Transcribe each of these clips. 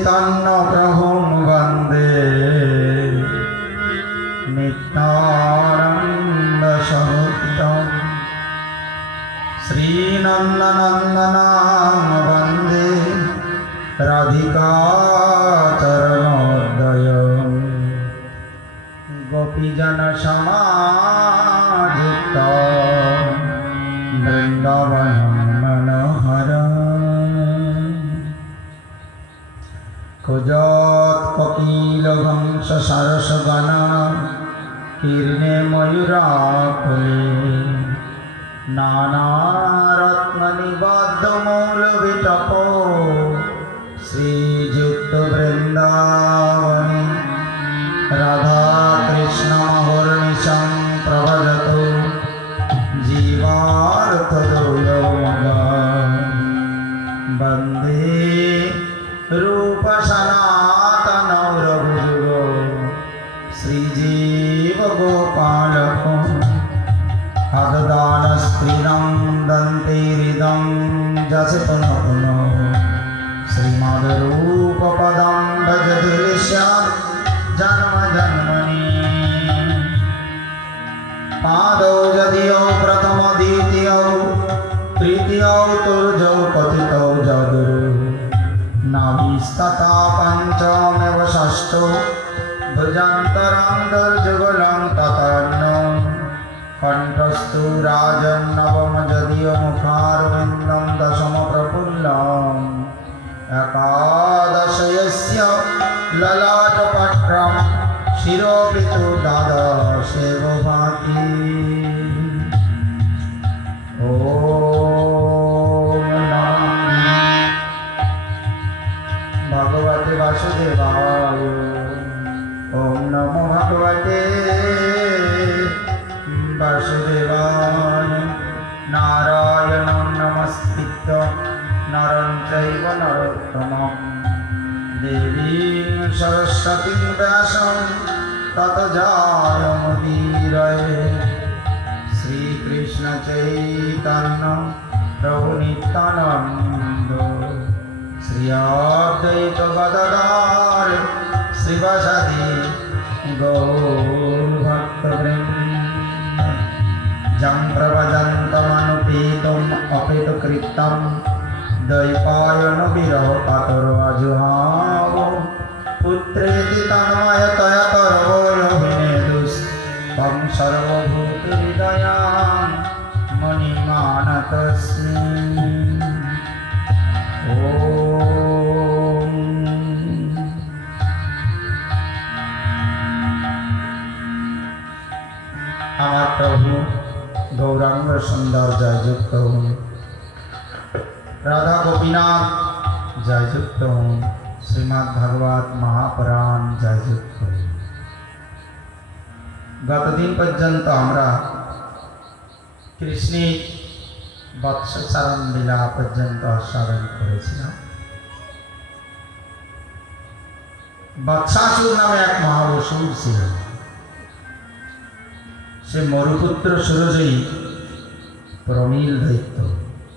चैतन्य प्रभुं वन्दे नित्यानन्द समुद्रं श्रीनन्दनन्दनं वन्दे राधिका चरणोदयं गोपीजनसमायुक्तं वृन्दावनं मनोहरम् कुजोत् कपिलवंश सरसगण कीर्णे मयूराकुले नानारत्ननिबद्धमौलविटपो श्रीयुक्तवृन्दावने राधाकृष्णमहर्निशं प्रभजतो जीवार्थदुर्लभं वन्दे रूप सनातन रघुजुगो श्रीजीव गोपालको अददान स्त्रीणं दन्ते हृदं जस पुनः पुनः श्रीमद्रूपपदं भजदृश्य जन्म जन्मनि पादौ जदियौ प्रथम द्वितीयौ तृतीयौ तुर्जौ कथितौ जगुरु नाभिस्तथा पञ्चमेव षष्ठो भुजान्तरान्तर्जुगलं ततर्णं कण्ठस्थो राजन्नवम जदीय मुखारविन्दं दशम प्रफुल्लम् एकादश यस्य ललाटपत्रं शिरोऽपि तु द्वादशेव भाति भगवते वासुदेवाय ओम नमो भगवते वासुदेवाय नारायणं नमस्कृत्य नरं चैव नरोत्तमं देवीं सरस्वतीं व्यासं ततो जयमुदीरये श्रीकृष्ण चैतन्य प्रभु नित्यानन्द श्री अद्वैत गदाधर श्रीवासादि गौरभक्तवृन्द जं प्रव्रजन्तमनुपेतम् अपेतकृतं द्वैपायनो विरह कातरो अजुहाव पुत्रेति तन्मयतया तर्वयोभिनेदुस् तं सर्वभूतहृदयां मणिमानतस्मि আমার প্রভু গৌরাঙ্গ সুন্দর জয়যুক্ত হন, রাধা গোপীনাথ জয়যুক্ত হন, শ্রীমদ্ ভাগবত মহাপুরাণ জয়যুক্ত হন। গতদিন পর্যন্ত আমরা কৃষ্ণের বৎসচারণ লীলা পর্যন্ত স্মরণ করেছিলাম। বৎসাসুর নামে এক মহাবসুর ছিলেন। সে মরুপুত্র সুরজয়ী প্রমিল দৈত্য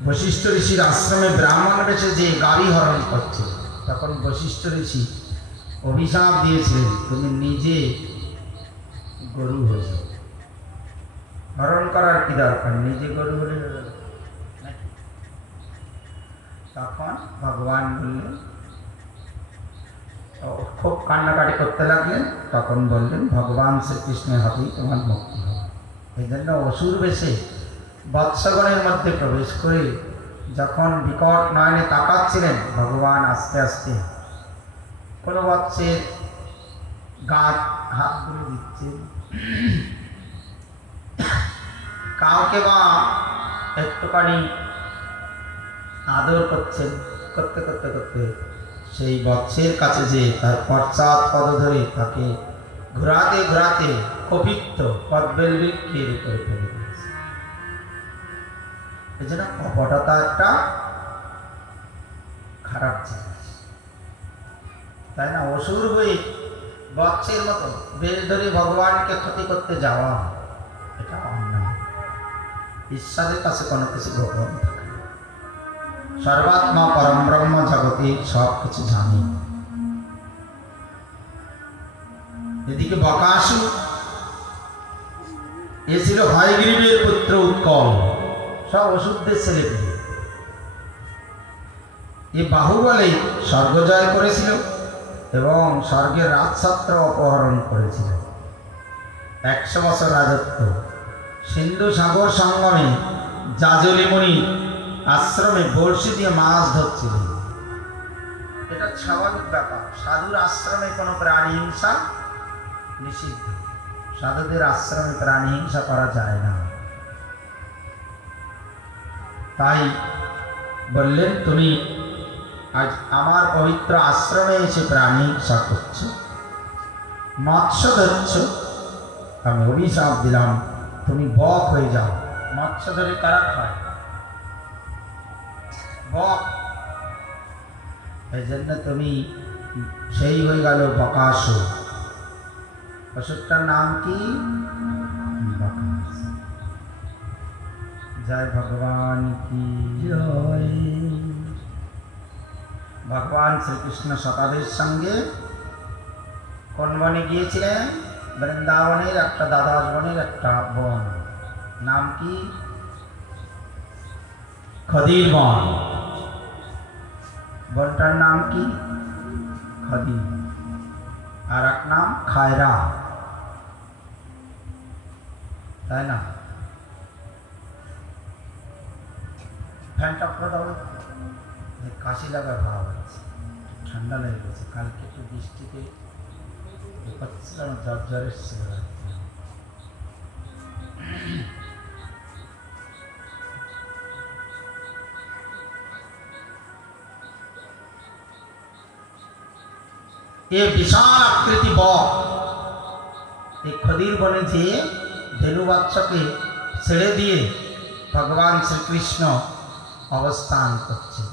বশিষ্ঠ ঋষির আশ্রমে ব্রাহ্মণ বেশে যে গাড়ি হরণ করছে, তখন বশিষ্ঠ ঋষি অভিশাপ দিয়েছিলেন, তুমি নিজে গরু হয়ে যাও। হরণ করার কি দরকার, নিজে গরু হলে তখন ভগবান বললেন, খুব কান্নাকাটি করতে লাগলেন। তখন বললেন ভগবান শ্রীকৃষ্ণের হাতেই তোমার মুক্তি হবে। এই জন্য অসুর বেশে বৎসগণের মধ্যে প্রবেশ করে যখন বিকট নয়নে তাকাচ্ছিলেন, ভগবান আস্তে আস্তে কোনো বৎসের গাছ হাত তুলে দিচ্ছেন, কাউকে বা একটুখানি আদর করছেন। করতে করতে করতে সেই বৎসের কাছে যে তার পশ্চাৎ পদ ধরে তাকে ঘোরাতে ঘোরাতে কপিত্ত পদ্মের উপরে ফেলে দিয়েছে। এই জন্য কপটতা একটা খারাপ জিনিস, তাই না? অসুর হয়ে বৎসের মতো বেশ ধরে ভগবানকে ক্ষতি করতে যাওয়া, এটা অন্যায়। ঈশ্বরের কাছে কোনো কিছু গোপন থাকে। সর্বাত্মা পরম ব্রহ্ম জগতে সব কিছু জানি, এদিকে বকাসুর, এ ছিল হয়গ্রীবের পুত্র উৎকল, সব ওষুধদের ছেলে পেলে। এ বাহুবলে স্বর্গ জয় করেছিল এবং স্বর্গের রাজছত্র অপহরণ করেছিল। 100 বছর রাজত্ব। সিন্ধু সাগর সঙ্গমে জাজলি মুনি আশ্রমে বড়শি দিয়ে মাছ ধরছিলেন। এটা স্বাভাবিক ব্যাপার। সাধুর আশ্রমে কোনো প্রাণী হিংসা নিষিদ্ধ। সাধুদের আশ্রমে প্রাণী হিংসা করা যায় না। তাই বললেন, তুমি আজ আমার পবিত্র আশ্রমে এসে প্রাণী হিংসা করছো, মৎস্য ধরছ, আমি অভিশাপ দিলাম তুমি বক হয়ে যাও। মৎস্য ধরে কারা খায়? বক। এই জন্য তুমি সেই হয়ে গেল বকাসুর। অসুরটার নাম কি? জয় ভগবান কি জয়। ভগবান শ্রীকৃষ্ণ সকাদের সঙ্গে কোন বনে গিয়েছিলেন? বৃন্দাবনের একটা দ্বাদশ বনের একটা বন, নাম কি? খদির বন। বনটার নাম কি? খদির। আর এক নাম খায়রা, তাই না? ফ্যানটা করে দাও, কাশি লাগা ভাব আছে, ঠান্ডা লেগে গেছে। কালকে একটু বৃষ্টিতে জ্বর জ্বর এসেছিল। এ বিশাল আকৃতি বক এই খদির বনে যে ধেনু বাচ্চাকে ছেড়ে দিয়ে ভগবান শ্রীকৃষ্ণ অবস্থান করছে।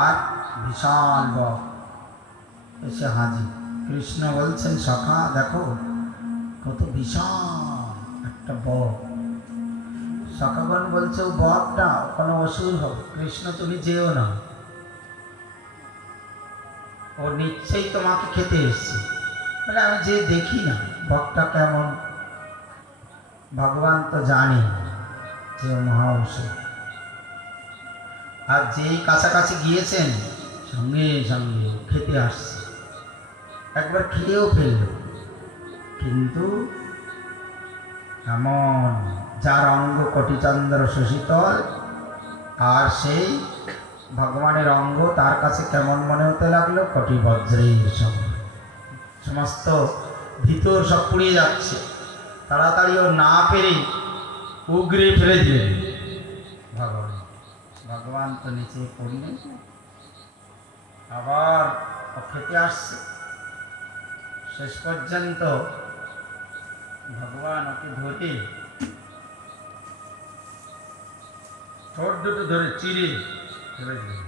আর বিশাল বক এসে হাজির। কৃষ্ণ বলছেন, সখা দেখো কত বিশাল একটা বক। সখাগণ বলছে, ও বকটা কোনো অসুর হবে। কৃষ্ণ, তুমি যেও না, ও নিশ্চয়ই তোমাকে খেতে এসছে। বলে, আমি যে দেখি না বকটা কেমন। ভগবান তো জানে যে মহা অসুর। আর যেই কাছাকাছি গিয়েছেন সঙ্গে সঙ্গে খেতে আসছে। একবার খেয়েও ফেলল, কিন্তু এমন যার অঙ্গ কোটিচন্দ্র শশীতল, আর সেই ভগবানের অঙ্গ তার কাছে কেমন মনে হতে লাগলো? কোটি বজ্রের সম। সমস্ত ভিতর সব পুড়িয়ে যাচ্ছে। তাড়াতাড়ি ও না পেরে উগরে ফেলে দিলেন ভগবান। ভগবান তো নিচে পড়লেন, আবার খেতে আসছে। শেষ পর্যন্ত ভগবান ওকে ধরে ঠোঁট দুটো ধরে চিরে ফেলে দিলেন।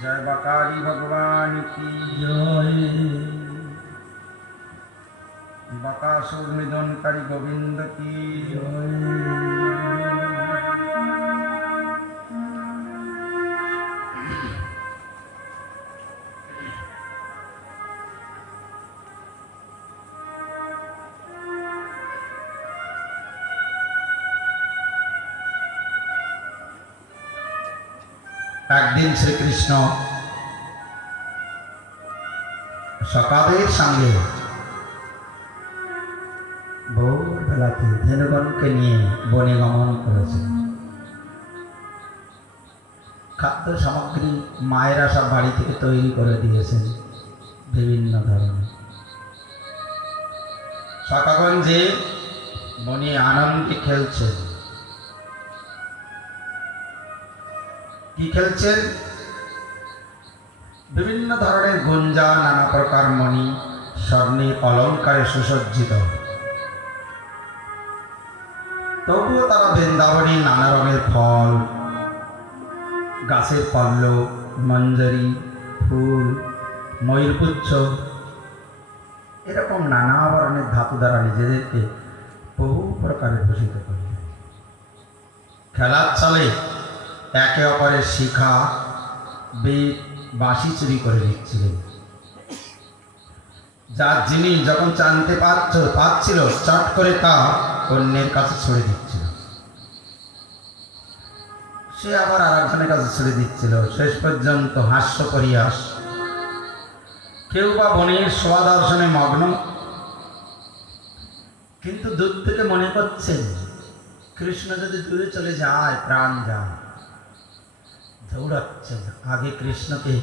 জয় বাকারি ভগবান কি জয়। বাকাসুর নিধনকারী গোবিন্দ কি জয়। একদিন শ্রীকৃষ্ণ সকাদের সঙ্গে ভোরবেলাতে ধেনুগণকে নিয়ে বনে গমন করেছেন। খাদ্য সামগ্রী মায়েরা সব বাড়ি থেকে তৈরি করে দিয়েছেন বিভিন্ন ধরনের। সকাগণ যে বনে আনন্দে খেলছেন। কি খেলছেন? বিভিন্ন ধরনের গুঞ্জা, নানা প্রকার মণি, স্বর্ণের অলঙ্কারে সুসজ্জিত। তবুও তারা বৃন্দাবনে নানা রঙের ফল, গাছের পল্লব, মঞ্জরি, ফুল, ময়ূরপুচ্ছ, এরকম নানা বর্ণের ধাতু দ্বারা নিজেদেরকে বহু প্রকারে ভূষিত করলেন। খেলার চলে একে অপরের শিখা, বেদ, বাঁশি চুরি করে নিচ্ছিলেন। যার জিনিস যখন জানতে পাচ্ছিল চট করে তা অন্যের কাছে ছড়ে দিচ্ছিল, সে আবার আর একজনের কাছে ছেড়ে দিচ্ছিল। শেষ পর্যন্ত হাস্য পরিহাস, কেউ বা বনের শোভা দর্শনে মগ্ন, কিন্তু দূর থেকে মনে করছেন কৃষ্ণ যদি দূরে চলে যায় প্রাণ যায়, দৌড়াচ্ছেন আগে কৃষ্ণকে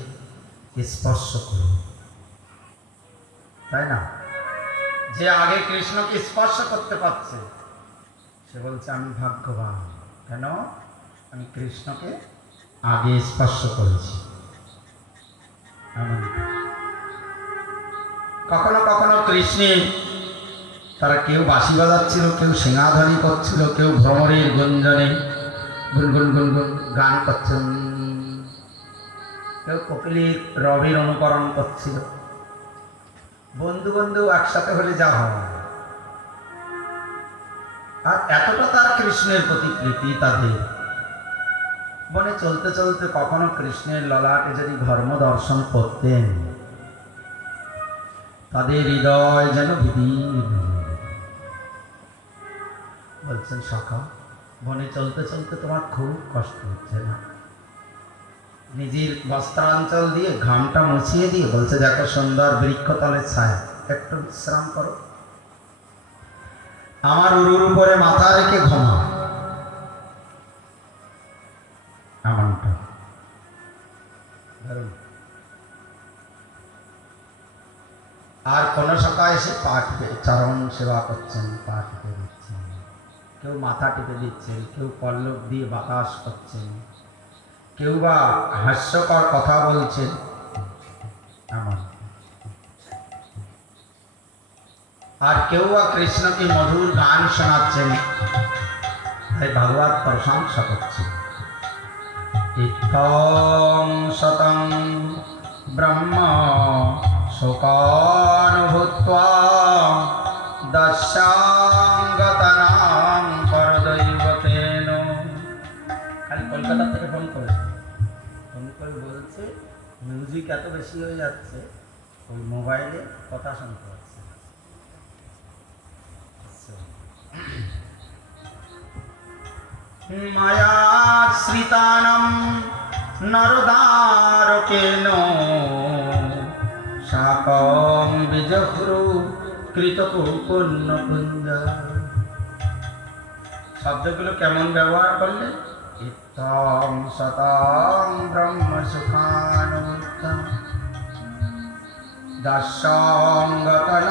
স্পর্শ করুন, তাই না? যে আগে কৃষ্ণকে স্পর্শ করতে পারছে সে বলছে আমি ভাগ্যবান, কেন আমি কৃষ্ণকে আগে স্পর্শ করেছি। কখনো কখনো কৃষ্ণের তারা কেউ বাঁশি বাজাচ্ছিল, কেউ সিংহাধ্বনি করছিল, কেউ ভ্রমরের গুঞ্জনে গুনগুন গুনগুন গান করছেন, কেউ কোকিলের রবের অনুকরণ করছিল। বন্ধু বন্ধু একসাথে হলে যা হয়, আর এতটা তার কৃষ্ণের প্রতি প্রীতি তাদের। বনে চলতে চলতে কখনো কৃষ্ণের ললাটে যদি ধর্ম দর্শন করতেন, তাদের হৃদয় যেন বিদীর্ণ। বলছেন সখা, বনে চলতে চলতে তোমার খুব কষ্ট হচ্ছে না? নিজের বস্ত্রাঞ্চল দিয়ে ঘামটা মুছিয়ে দিয়ে বলছে দেখো সুন্দর বৃক্ষতলের ছায়া, একটু বিশ্রাম করো, আমার উরুর উপরে মাথা রেখে ঘুমাও। এমনটা আর কোন সকাল এসে পা টিপে চরণ সেবা করছেন, পা টিপে দিচ্ছেন, কেউ মাথা টিপে দিচ্ছেন, কেউ পল্লব দিয়ে বাতাস করছেন, কেউ বা হাস্যকর কথা বলছেন। এমন আর কেউ বা কৃষ্ণকে মধুর গান শোনাচ্ছেন, তাই ভগবত প্রশংসা করছেন। ইত্থং শতং ব্রহ্ম শোকানুভূত্বা দশাঙ্গতনাং পরদৈবতেন। খালি কলকাতা থেকে ফোন করে বলছে মিউজিক এত বেশি হয়ে যাচ্ছে, ওই মোবাইলে কথা শুনতে পাচ্ছে। মায়াশ্রিতানাম নরদারকেন শাকং বিজহ্রু কৃতকুপুণ্য কুঞ্জ। শব্দগুলো কেমন ব্যবহার করলে? ইত্থং শতং ব্রহ্ম সুখানুত্তম দশাঙ্গতনাং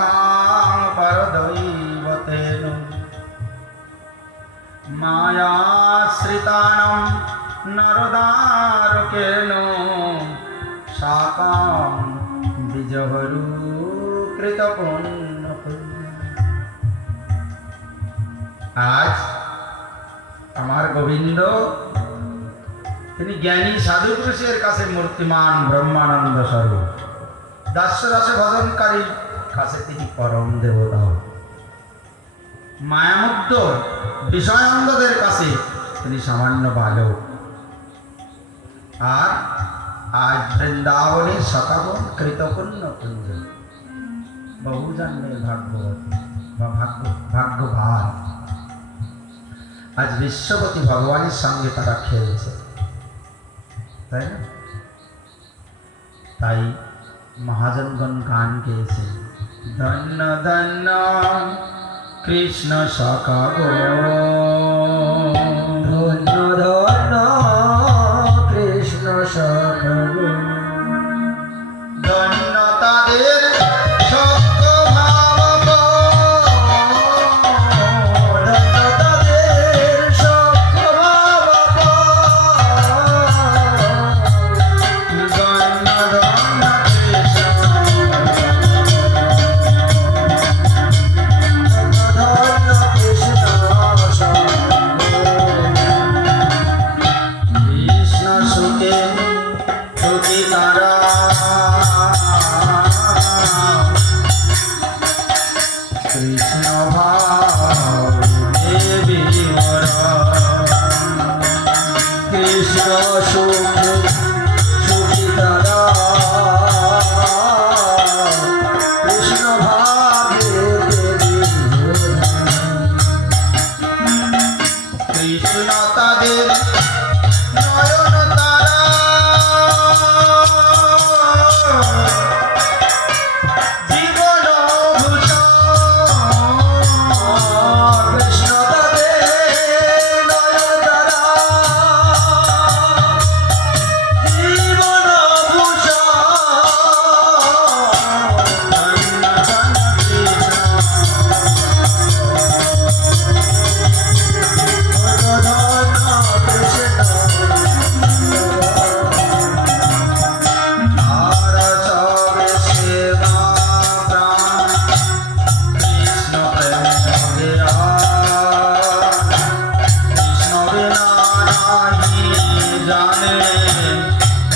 পরদৈবতেন মায়াশ্রিতানাং নরদারকেন শাকাং বিজহরু কৃতপুণ্য কুঞ্জ। আজ আমার গোবিন্দ তিনি জ্ঞানী সাধু পুরুষের কাছে মূর্তিমান ব্রহ্মানন্দ স্বরূপ, দাস্যদাসে ভজনকারীর কাছে তিনি পরম দেবতা, মায়ামুগ্ধ বিষয়ান্ধদের কাছে তিনি সামান্য বালক। আর আজ বৃন্দাবনের শতাবন কৃতপুণ্য কুঞ্জ, বহু জন্মের ভাগ্যবতী বা ভাগ্যবান আজ বিশ্বপতি ভগবানের সঙ্গে তারা খেলছে, তাই না? তাই মহাজনগণ গান গেয়েছে, ধন্য ধন্য কৃষ্ণ সখা গো, ধন্য ধন্য কৃষ্ণ সখা গো, ধন্য তাদের কৃষ্ণ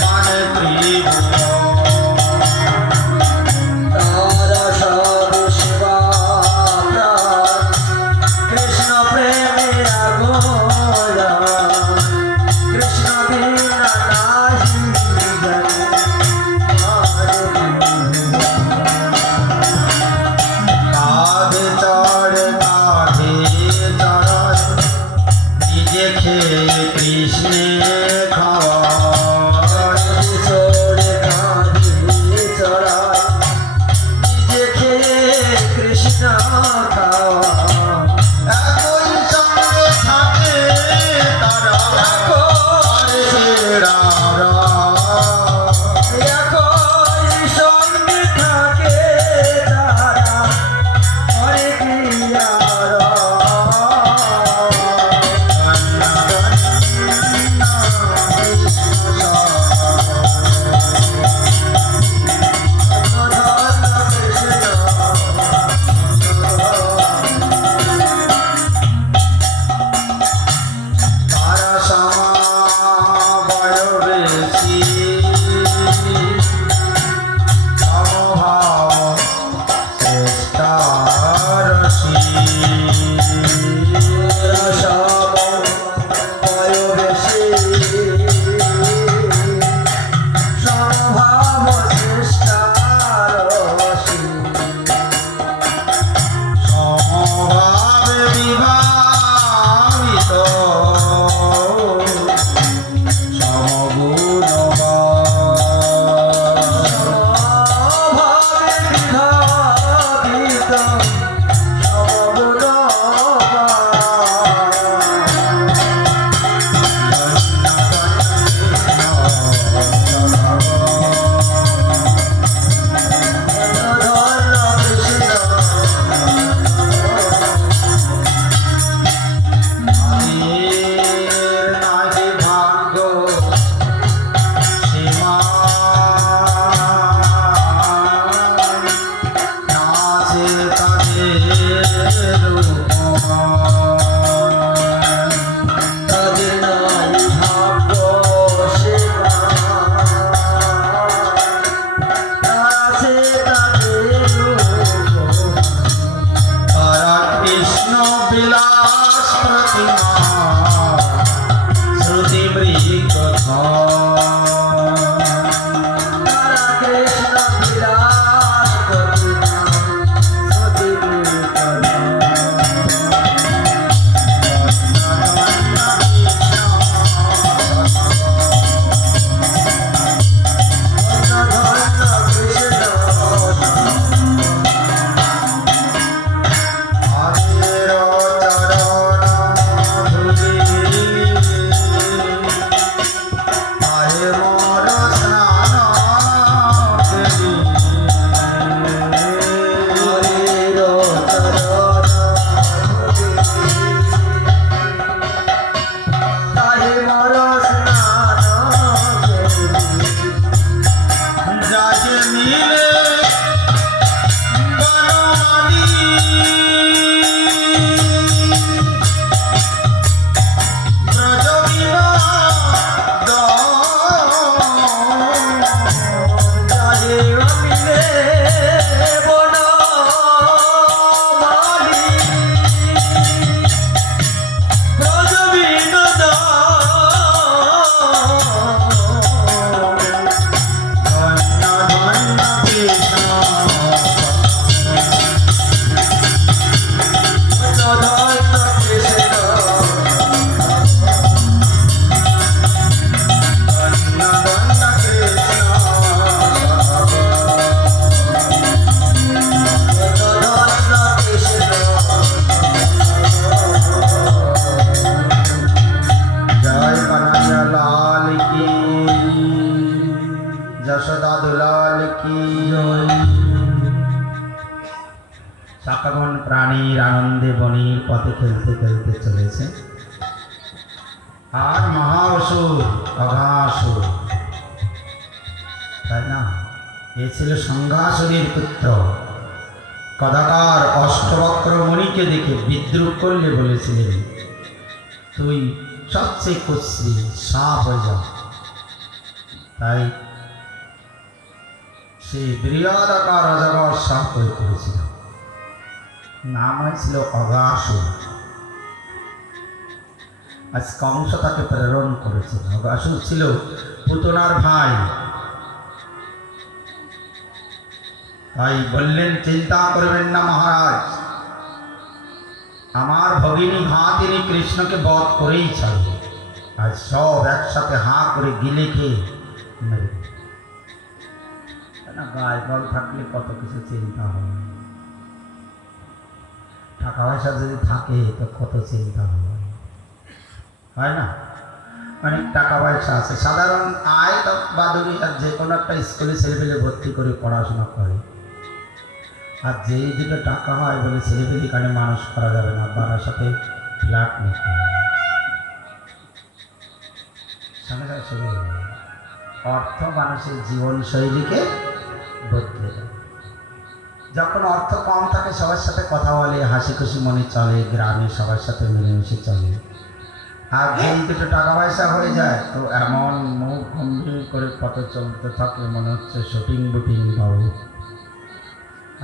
মানে ত্রিভুবন তারা সব সেবা কৃষ্ণ প্রেমের আগুন কৃষ্ণ বিনা নাহি জানে কাঁধে চড় কাঁধে চড় নিজে খেয়ে কৃষ্ণে খাওয়া চড়ে কাঁধে চড়ায় নিজে খেয়ে কৃষ্ণ খাওয়া একই সঙ্গে থাকে তারা সেরারা একই সঙ্গে থাকে তারা হরে প্রিয়ারা তারা সমবয় বেশি সমভাব শ্রেষ্ঠারসী সমভাবে বিভাবিত কৃষ্ণ বিলাস প্রতিমা শ্রুতি মৃগ যশোদা দুলাল কি শাখাবন প্রাণীর আনন্দে বনির পথে খেলতে খেলতে চলেছে। আর মহা অসুর অঘাসুর, তাই না? এ ছিল সংঘাসুরের পুত্র। কদাকার অষ্টবক্র মণিকে দেখে বিদ্রুপ করলে বলেছিলেন, তুই সবচেয়ে কুশ্রী, সাপ হয়ে যা, তাই সেই বৃহদাকার অজগর সাপ হয়ে পড়েছিল। নাম হয়েছিল অগাসুর। আজ কংস তাকে প্রেরণ করেছিল। অগাসুর ছিল পুতনার ভাই। তাই বললেন, চিন্তা করবেন না মহারাজ, আমার ভগিনী ভাতিনী কৃষ্ণকে বধ করেই ছাড়বে। আজ সব একসাথে হাঁ করে গিলে খেয়ে মেরে দেবে। না, গায়ে বল থাকলে কত কিছু চিন্তা হয়। টাকা পয়সা যদি থাকে তো কত চিন্তা হয় না? অনেক টাকা পয়সা আছে, সাধারণ আয় বাদুরি আর যে কোনো একটা স্কুলে ছেলেপেলে ভর্তি করে পড়াশোনা করে। আর যেই দুটো টাকা হয় বলে ছেলেপেলে কানে মানুষ করা যাবে না, বাবার সাথে ফ্ল্যাট নিতে হবে। অর্থ মানুষের জীবনশৈলীকে বদলে দেয়। যখন অর্থ কম থাকে সবার সাথে কথা বলে, হাসি খুশি মনে চলে, গ্রামে সবার সাথে মিলেমিশে চলে। আর যেই দুটো টাকা পয়সা হয়ে যায় তো এমন মুখ গম্ভীর করে কত চলতে থাকে, মনে হচ্ছে শুটিং বুটিং বাবু।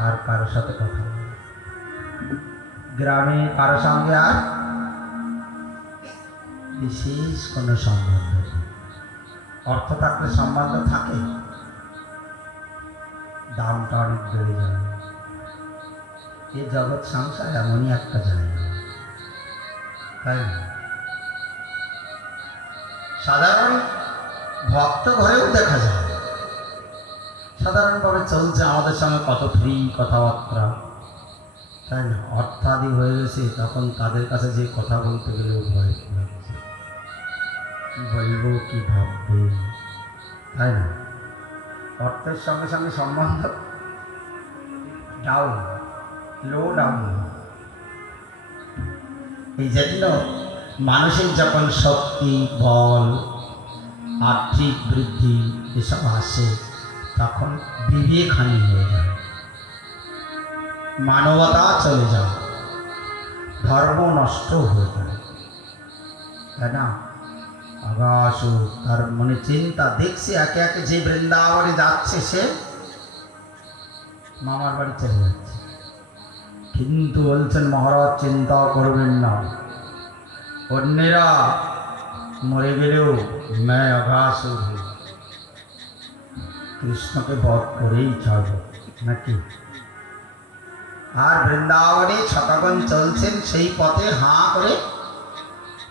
আর কারোর সাথে কথা বলে গ্রামে কারোর সঙ্গে আর বিশেষ কোনো সম্বন্ধ নেই। অর্থ থাকলে সম্বন্ধ থাকে, দামটা অনেক বেড়ে যাবে। এ জগৎ সংসার এমনই একটা জায়গা, তাই না? সাধারণ ভক্ত ঘরেও দেখা যায় সাধারণভাবে চলছে, আমাদের সঙ্গে কত ফ্রি কথাবার্তা, তাই না? অর্থাদি হয়ে গেছে, তখন তাদের কাছে যে কথা বলতে গেলেও ভয় লাগছে, কি বলবো কি ভাববে, তাই না? অর্থের সঙ্গে সঙ্গে সম্বন্ধ ডাউন, লো ডাউন। এই জন্য মানুষের যখন শক্তি, বল, আর্থিক বৃদ্ধি এসব আসে তখন বিবেকহানি হয়ে যায়, মানবতা চলে যায়, ধর্ম নষ্ট হয়ে যায়, তাই না? অগাসুর তার মনে চিন্তা, দেখছে একে একে যে বৃন্দাবনে যাচ্ছে সে মামার বাড়ি চলে যাচ্ছে। কিন্তু বলছেন মহারাজ চিন্তা করবেন না, অন্যেরা মরে গেলেও मैं অগাসুর কৃষ্ণকে বধ করেই ছাড়ব নাকি। আর বৃন্দাবনে ছকাগণ চলছেন সেই পথে হাঁ করে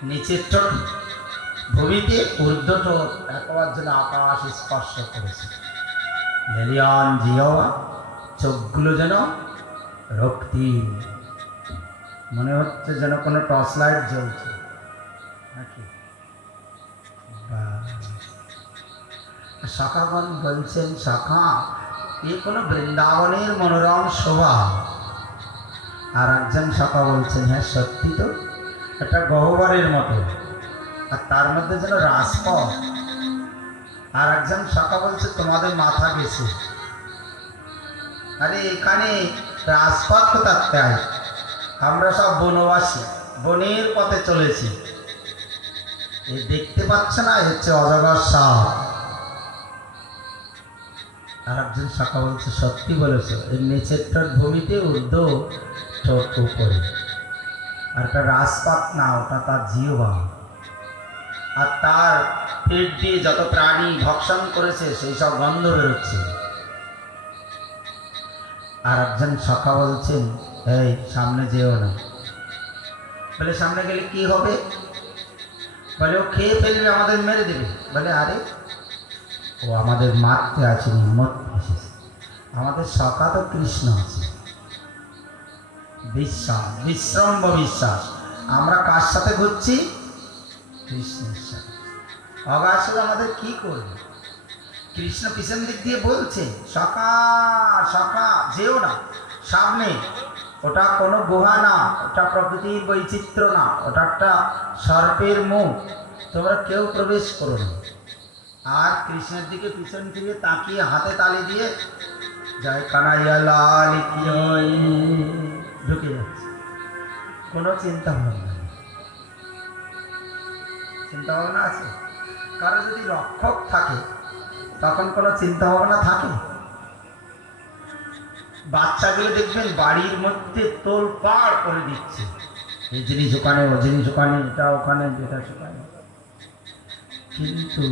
নিচের ঠোঁট ভূমিতে, ঊর্ধ্ব ঠোঁট একবার যেন আকাশ স্পর্শ করেছে। লেলিয়ান জিহ্বা, চোখগুলো যেন রক্তিম, মনে হচ্ছে যেন কোনো টর্চ লাইট জ্বলছে নাকি। শাখাগণ বলছেন, শাখা এ কোনো বৃন্দাবনের মনোরম শোভা। আর একজন শাখা বলছেন, হ্যাঁ সত্যি তো, একটা গহ্বরের মতো, আর তার মধ্যে যেন রাজপথ। আর একজন শাখা বলছে, তোমাদের মাথা গেছে। আরে এখানে রাজপথ কোথায়? আমরা সব বনবাসী, বনের পথে চলেছি। এই দেখতে পাচ্ছ না, হচ্ছে অজগর সাপ। আর একজন শাখা বলছে, সত্যি বলেছ, এর নিচের ঠোঁট ভূমিতে, ঊর্ধ্ব ঠোঁট উপরে। আর একটা রাজপাত না, ওটা তার জিহ্বা। আর তার পেট দিয়ে যত প্রাণী ভক্ষণ করেছে সেই সব গন্ধ বেরোচ্ছে। আর একজন শাখা বলছেন, এই সামনে যেও না। বলে সামনে গেলে কি হবে? বলে ও খেয়ে ফেলবে, আমাদের মেরে দেবে। বলে আরে ও আমাদের মারতে আসেনি, মরতে এসেছে। আমাদের শাখা তো কৃষ্ণ আছে। বিশ্বাস, বিশ্রম্ভ বিশ্বাস। আমরা কার সাথে ঘুরছি? কৃষ্ণের সাথে। অগাসুর আমাদের কি করবে? কৃষ্ণ পিছন দিক দিয়ে বলছে, শাখা শাখা যেও না, সামনে। ওটা কোনো গুহা না, ওটা প্রকৃতির বৈচিত্র্য না, ওটা একটা সর্পের মুখ, তোমরা কেউ প্রবেশ করো না। আর কৃষ্ণের দিকে পিছন থেকে তাকিয়ে হাতে তালি দিয়ে জয় কানাইয়া লাল কি জয় ঢুকে যাচ্ছে। কোনো চিন্তা ভাবনা নেই। চিন্তা ভাবনা আছে? কারো যদি রক্ষক থাকে তখন কোনো চিন্তা ভাবনা থাকে? বাচ্চাগুলো দেখবেন বাড়ির মধ্যে তোল পাড় করে দিচ্ছে, এই জিনিস ওখানে, ও জিনিস ওখানে, এটা ওখানে, যেটা সেখানে। কিন্তু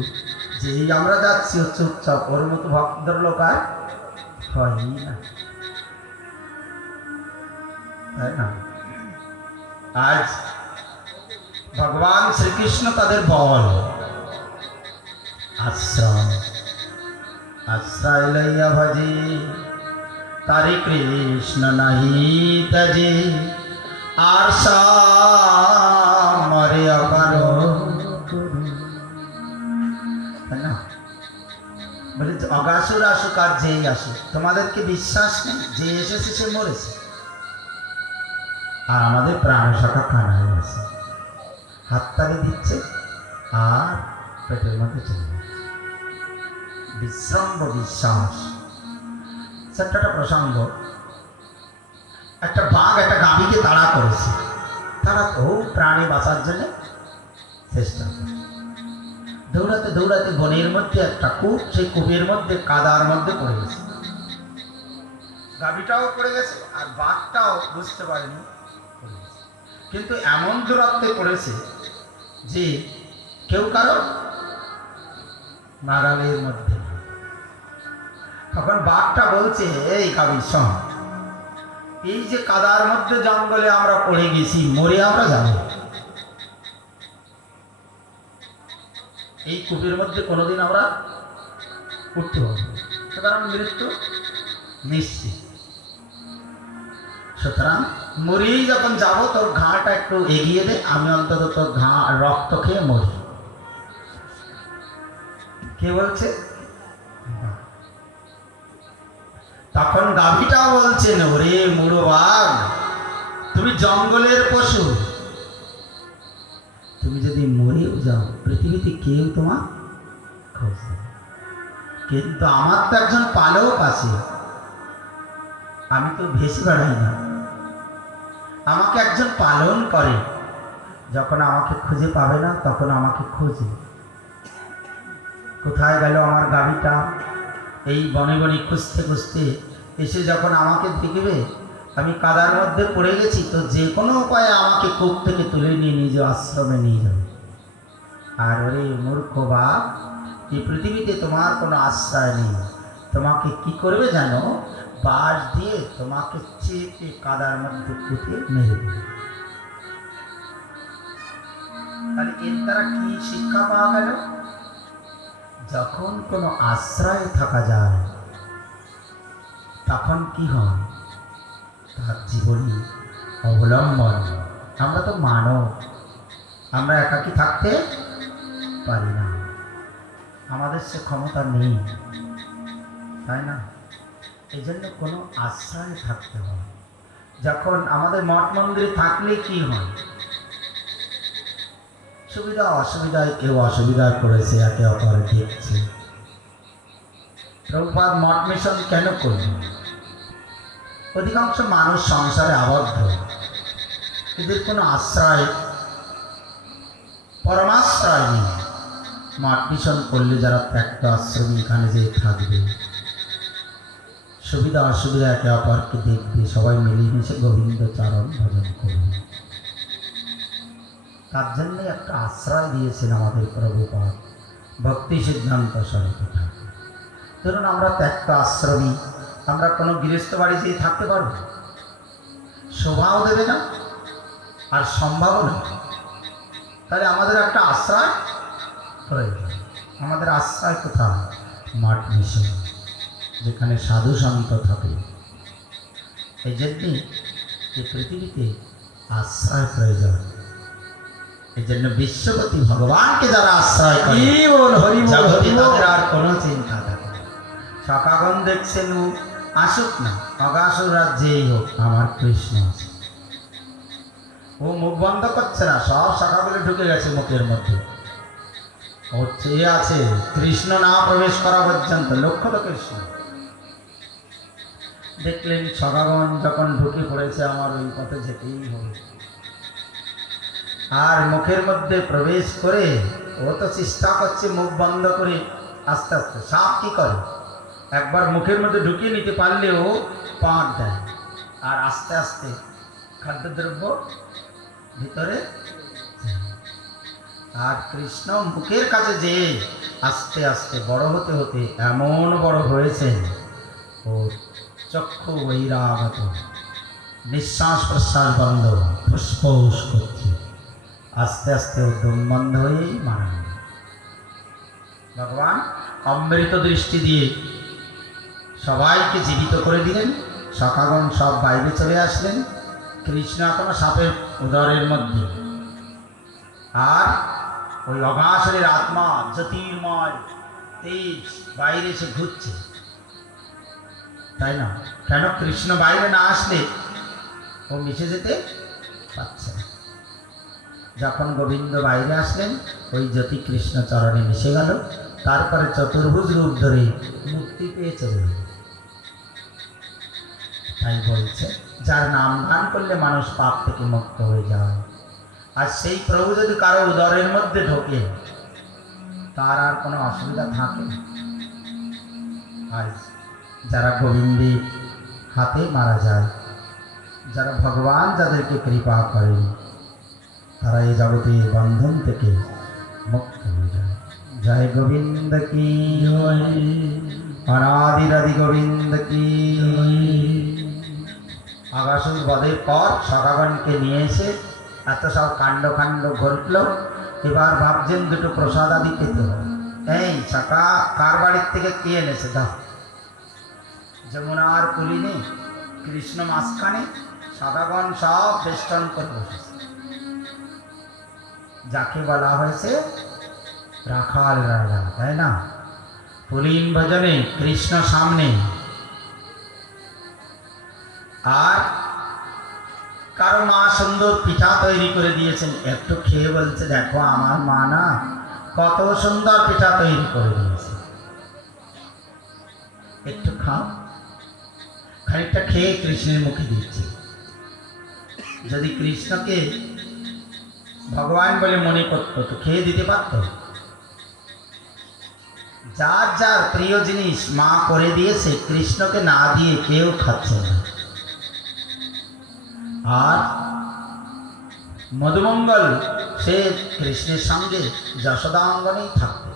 যেই আমরা যাচ্ছি চুপচাপ, ওর মতো ভক্তদের লোক আর হয়ই না, তাই না? আজ ভগবান শ্রীকৃষ্ণ তাদের বল আশ্রয় আশ্রয় লইয়া ভজে, তারে কৃষ্ণ নাহি তজে, আর মরে অপার, তাই না? বলে অগাসুর আসুক আর যেই আসুক, তোমাদেরকে বিশ্বাস নেই? যে এসেছে সে মরেছে, আর আমাদের প্রাণ শাখা কানায় আছে, হাততালি দিচ্ছে আর পেটের মধ্যে চলে যাচ্ছে। বিশ্রম্ভ বিশ্বাস। সেটা একটা প্রসঙ্গ, একটা বাঘ একটা গাভীকে তাড়া করেছে, তারা তো প্রাণী বাঁচার জন্য চেষ্টা করে, দৌড়াতে দৌড়াতে বনের মধ্যে একটা কূপ, সেই কূপের মধ্যে কাদার মধ্যে পড়ে গেছে। গাভীটাও পড়ে গেছে আর বাঘটাও বুঝতে পারেনি পড়ে গেছে। কিন্তু এমন দূরত্বে পড়েছে যে কেউ কারো নাগালের মধ্যে। তখন বাঘটা বলছে, এই গাভী শোন, এই যে কাদার মধ্যে জঙ্গলে আমরা পড়ে গেছি, মরে আমরা যাব, এই কূপের মধ্যে কোনোদিন আমরা উঠতে পারবো, সুতরাং মৃত্যু নিশ্চিত। সুতরাং মরেই যখন যাব, তোর ঘাটা একটু এগিয়ে দে, আমি অন্তত তোর রক্ত খেয়ে মরি। কে বলছে? তখন গাভীটাও বলছেন, ওরে মুড়ো বাঘ, তুমি জঙ্গলের পশু, তুমি যদি মরেও যাও পৃথিবীতে কেউ তোমার খোঁজ দেবে, কিন্তু আমার তো একজন পালক আছে, আমি তো ভেসে বেড়াই না, আমাকে একজন পালন করে, যখন আমাকে খুঁজে পাবে না তখন আমাকে খোঁজে। কোথায় গেল আমার গাভীটা? এই বনে বনে খুঁজতে খুঁজতে এসে যখন আমাকে দেখবে আমি কাদার মধ্যে পড়ে গেছি, তো যে কোনো উপায়ে আমাকে কূপ থেকে তুলে নিয়ে নিজ আশ্রমে নিয়ে যাবে। আর ওরে মূর্খ বাঘ, এই পৃথিবীতে তোমার কোনো আশ্রয় নেই, তোমাকে কি করবে জানো? বাঁশ দিয়ে তোমাকে চেপে কাদার মধ্যে পুঁতে মেরে দেবে। তাহলে এর দ্বারা কি শিক্ষা পাওয়া গেল? যখন কোনো আশ্রয়ে থাকা যায় তখন কি হয়? তার জীবনী অবলম্বন। আমরা তো মানব, আমরা একাকী থাকতে পারি না, আমাদের সে ক্ষমতা নেই, তাই না? এই জন্য কোনো আশ্রয়ে থাকতে হয়। যখন আমাদের মঠ মন্দিরে থাকলে কি হয়? সুবিধা অসুবিধায় কেউ অসুবিধায় পড়েছে, একে অপরে দেখছে। প্রভুপাদ মঠ মিশন কেন করলেন? অধিকাংশ মানুষ সংসারে আবদ্ধ, এদের কোনো আশ্রয় পরমাশ্রয় নেই। মঠ মিশন করলে যারা ত্যাক্ত আশ্রমী এখানে যে থাকবে, সুবিধা অসুবিধা একে অপরকে দেখবে, সবাই মিলেমিশে গোবিন্দ চরণ ভজন করবে। তার জন্যে একটা আশ্রয় দিয়েছেন আমাদের প্রভুপাদ ভক্তি সিদ্ধান্ত সরস্বতী ঠাকুর। ধরুন আমরা ত্যাক্ত আশ্রমী, আমরা কোনো গৃহস্থ বাড়ি যেয়ে থাকতে পারবো? শোভাও দেবে না আর সম্ভাবও না। তাহলে আমাদের একটা আশ্রয় প্রয়োজন। আমাদের আশ্রয় কোথায়? মঠ মিশন, যেখানে সাধু সন্ত থাকে। এই জন্যে এই পৃথিবীতে আশ্রয় প্রয়োজন। এই জন্য বিশ্বপতি ভগবানকে যারা আশ্রয় করে, জগতে তাদের আর কোনো চিন্তা থাকে না। সকাগণ দেখছেন আসুক না, অগাসুর রাজ্যেই হোক, আমার কৃষ্ণ আছে। ও মুখ বন্ধ করছে না, সব শাখাগুলো ঢুকে গেছে মুখের মধ্যে। ও চেয়ে আছে কৃষ্ণ না প্রবেশ করা পর্যন্ত। লক্ষ্য তো কৃষ্ণ। দেখলেন সখাগণ যখন ঢুকে পড়েছে, আমার ওই পথে যেতেই হবে। আর মুখের মধ্যে প্রবেশ করে ও তো চেষ্টা করছে মুখ বন্ধ করে আস্তে আস্তে। সাপ কি করে, একবার মুখের মধ্যে ঢুকিয়ে নিতে পারলেও পাঁক দেয়, আর আস্তে আস্তে খাদ্যদ্রব্য ভিতরে। আর কৃষ্ণ মুখের কাছে যে আস্তে আস্তে বড় হতে হতে এমন বড় হয়েছেন, ও চক্ষু বৈরাগত, নিঃশ্বাস প্রশ্বাস বন্ধ, ফুসফুস করছে, আস্তে আস্তে ও দম বন্ধ হয়েই মারা গেল। ভগবান অমৃত দৃষ্টি দিয়ে সবাইকে জীবিত করে দিলেন। সখাগণ সব বাইরে চলে আসলেন, কৃষ্ণ এখনো সাপের উদরের মধ্যে। আর ওই অঘাসুরের আত্মা জ্যোতির্ময় তেজ বাইরে এসে ঘুরছে, তাই না? কেন কৃষ্ণ বাইরে না আসলে ও মিশে যেতে পারছে না। যখন গোবিন্দ বাইরে আসলেন, ওই জ্যোতি কৃষ্ণ চরণে মিশে গেল। তারপরে চতুর্ভুজ রূপ ধরে মুক্তি পেয়ে চলে গেল। তাই বলছে, যার নাম গান করলে মানুষ পাপ থেকে মুক্ত হয়ে যায়। আর সেই প্রভু যদি কারো উদরের মধ্যে ঢোকে, তার আর কোনো অসুবিধা থাকে না। আর যারা গোবিন্দের হাতে মারা যায়, যারা ভগবান যাদেরকে কৃপা করেন, তারা এই জগতের বন্ধন থেকে মুক্ত হয়ে যায়। জয় গোবিন্দ কি জয়, অনাদিরাদি গোবিন্দ কি। আগাসুর বধের পর সখাগণকে নিয়ে এসে এত সব কাণ্ড ঘটল। এবার ভাবছেন দুটো প্রসাদ আদি পেতে হবে। এই সখা কার বাড়ির থেকে কে এনেছে, দাও। যমুনার কুলিনে কৃষ্ণ মাঝখানে, সখাগণ সব বেষ্টন করে বসেছে। যাকে বলা হয়েছে রাখাল রাজা, তাই না? পুলিন ভজনে কৃষ্ণ সামনে, আর কারো মা সুন্দর পিঠা তৈরি করে দিয়েছেন, একটু খেয়ে বলছে, দেখো আমার মা না কত সুন্দর পিঠা তৈরি করে দিয়েছে, একটু খাও। খানিকটা খেয়ে কৃষ্ণের মুখে দিচ্ছে। যদি কৃষ্ণকে ভগবান বলে মনে করতো তো খেয়ে দিতে পারত। যার যার প্রিয় জিনিস মা করে দিয়েছে, কৃষ্ণকে না দিয়ে কেউ খাচ্ছে না। আর মধুমঙ্গল সে কৃষ্ণের সঙ্গে যশোদাঙ্গনেই থাকতেন।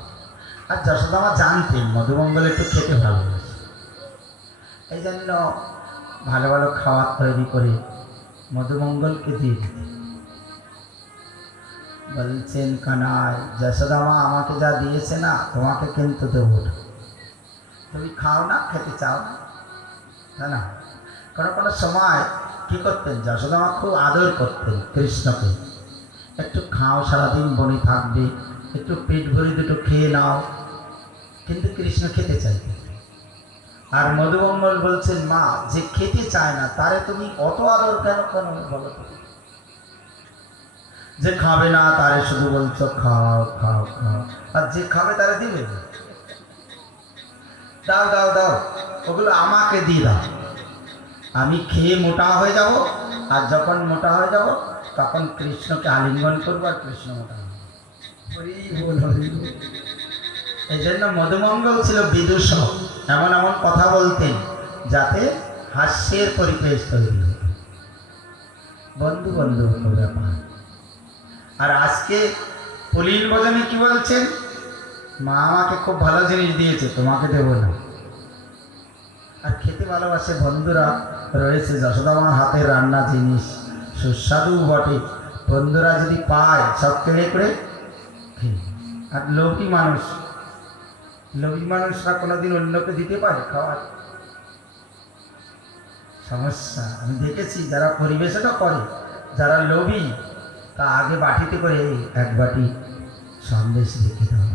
আর যশোদামা জানতেন মধুমঙ্গল একটু খেতে ভালোবাসে, এই জন্য ভালো ভালো খাবার তৈরি করে মধুমঙ্গলকে দিয়ে দিতেন। বলছেন, কানাই যশোদামা আমাকে যা দিয়েছে না, তোমাকে কিন্তু দেবো না, তুমি খাও না, খেতে চাও না, তাই না? কোনো কোনো সময় কী করতেন, যশোদামা খুব আদর করতেন কৃষ্ণকে। একটু খাও, সারাদিন বনে থাকবে, একটু পেট ভরে দুটো খেয়ে নাও, কিন্তু কৃষ্ণ খেতে চাইতেন। আর মধুমঙ্গল বলছেন, মা যে খেতে চায় না তারে তুমি অত আদর কেন করো বলো তো? যে খাবে না তারে শুধু বলছো খাও খাও খাও, আর যে খাবে তারে দিবে, দাও দাও দাও, ওগুলো আমাকে দিয়ে দাও, আমি খেয়ে মোটা হয়ে যাব। আর যখন মোটা হয়ে যাব তখন কৃষ্ণকে আলিঙ্গন করবো, আর কৃষ্ণ মোটা হবে। এই জন্য মধুমঙ্গল ছিল বিদূষক, এমন এমন কথা বলতেন যাতে হাস্যের পরিবেশ তৈরি হতো। বন্ধু বন্ধু ব্যাপার। আর আজকে পুলিন ভজনে কি বলছেন, মা আমাকে খুব ভালো জিনিস দিয়েছে, তোমাকে দেব না। আর খেতে ভালোবাসে বন্ধুরা রয়েছে, যশোদামার হাতের রান্না জিনিস সুস্বাদু বটে, বন্ধুরা যদি পায় সব কেড়ে করে খেয়ে। আর লোভী মানুষরা কোনোদিন অন্যকে দিতে পারে খাওয়ার? সমস্যা। আমি দেখেছি যারা পরিবেশনও করে, যারা লোভী, তা আগে বাটিতে করে এক বাটি সন্দেশ রেখে দেওয়া।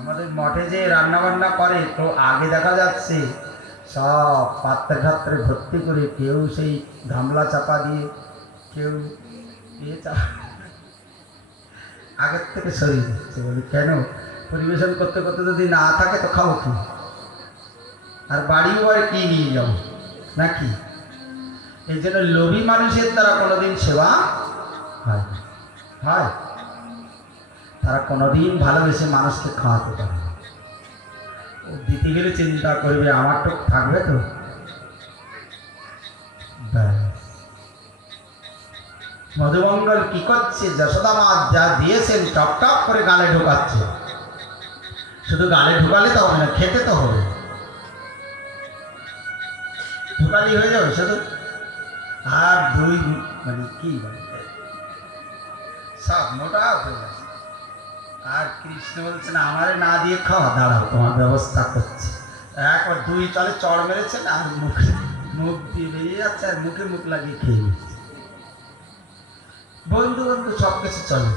আমাদের মঠে যে রান্না বান্না করে, তো আগে দেখা যাচ্ছে সব পাত্রে ঠাত্রে ভর্তি করে, কেউ সেই গামলা চাপা দিয়ে, কেউ আগের থেকে সরিয়ে দিচ্ছে। বলি কেন, পরিবেশন করতে করতে যদি না থাকে তো খাবো কি? আর বাড়িও আর কি নিয়ে যাবো নাকি? এই জন্য লোভী মানুষের দ্বারা কোনোদিন সেবা হয় না। হয় তারা কোনোদিন ভালোবেসে মানুষকে খাওয়াতে পারে না। ও দিতে গেলে চিন্তা করবে আমার তো থাকবে তো, ব্যাস। মধুমঙ্গল কি করছে, যশোদা মা যা দিয়েছেন টপ টপ করে গালে ঢোকাচ্ছে। শুধু গালে ঢুকালে তো হবে না, খেতে তো হবে। ঢুকালি হয়ে যাবে শুধু, আর দুই মানে কি বলে সব মোটা হয়ে যাচ্ছে। আর কৃষ্ণ বলছে না আমারে না দিয়ে খাওয়া, দাঁড়াও তোমার ব্যবস্থা করছে। একবার দুই চলে চড় মেরেছেন আর মুখে মুখ দিয়ে বেরিয়ে যাচ্ছে, আর মুখে মুখ লাগিয়ে খেয়ে নিচ্ছে। বন্ধু বন্ধু সব কিছু চলে।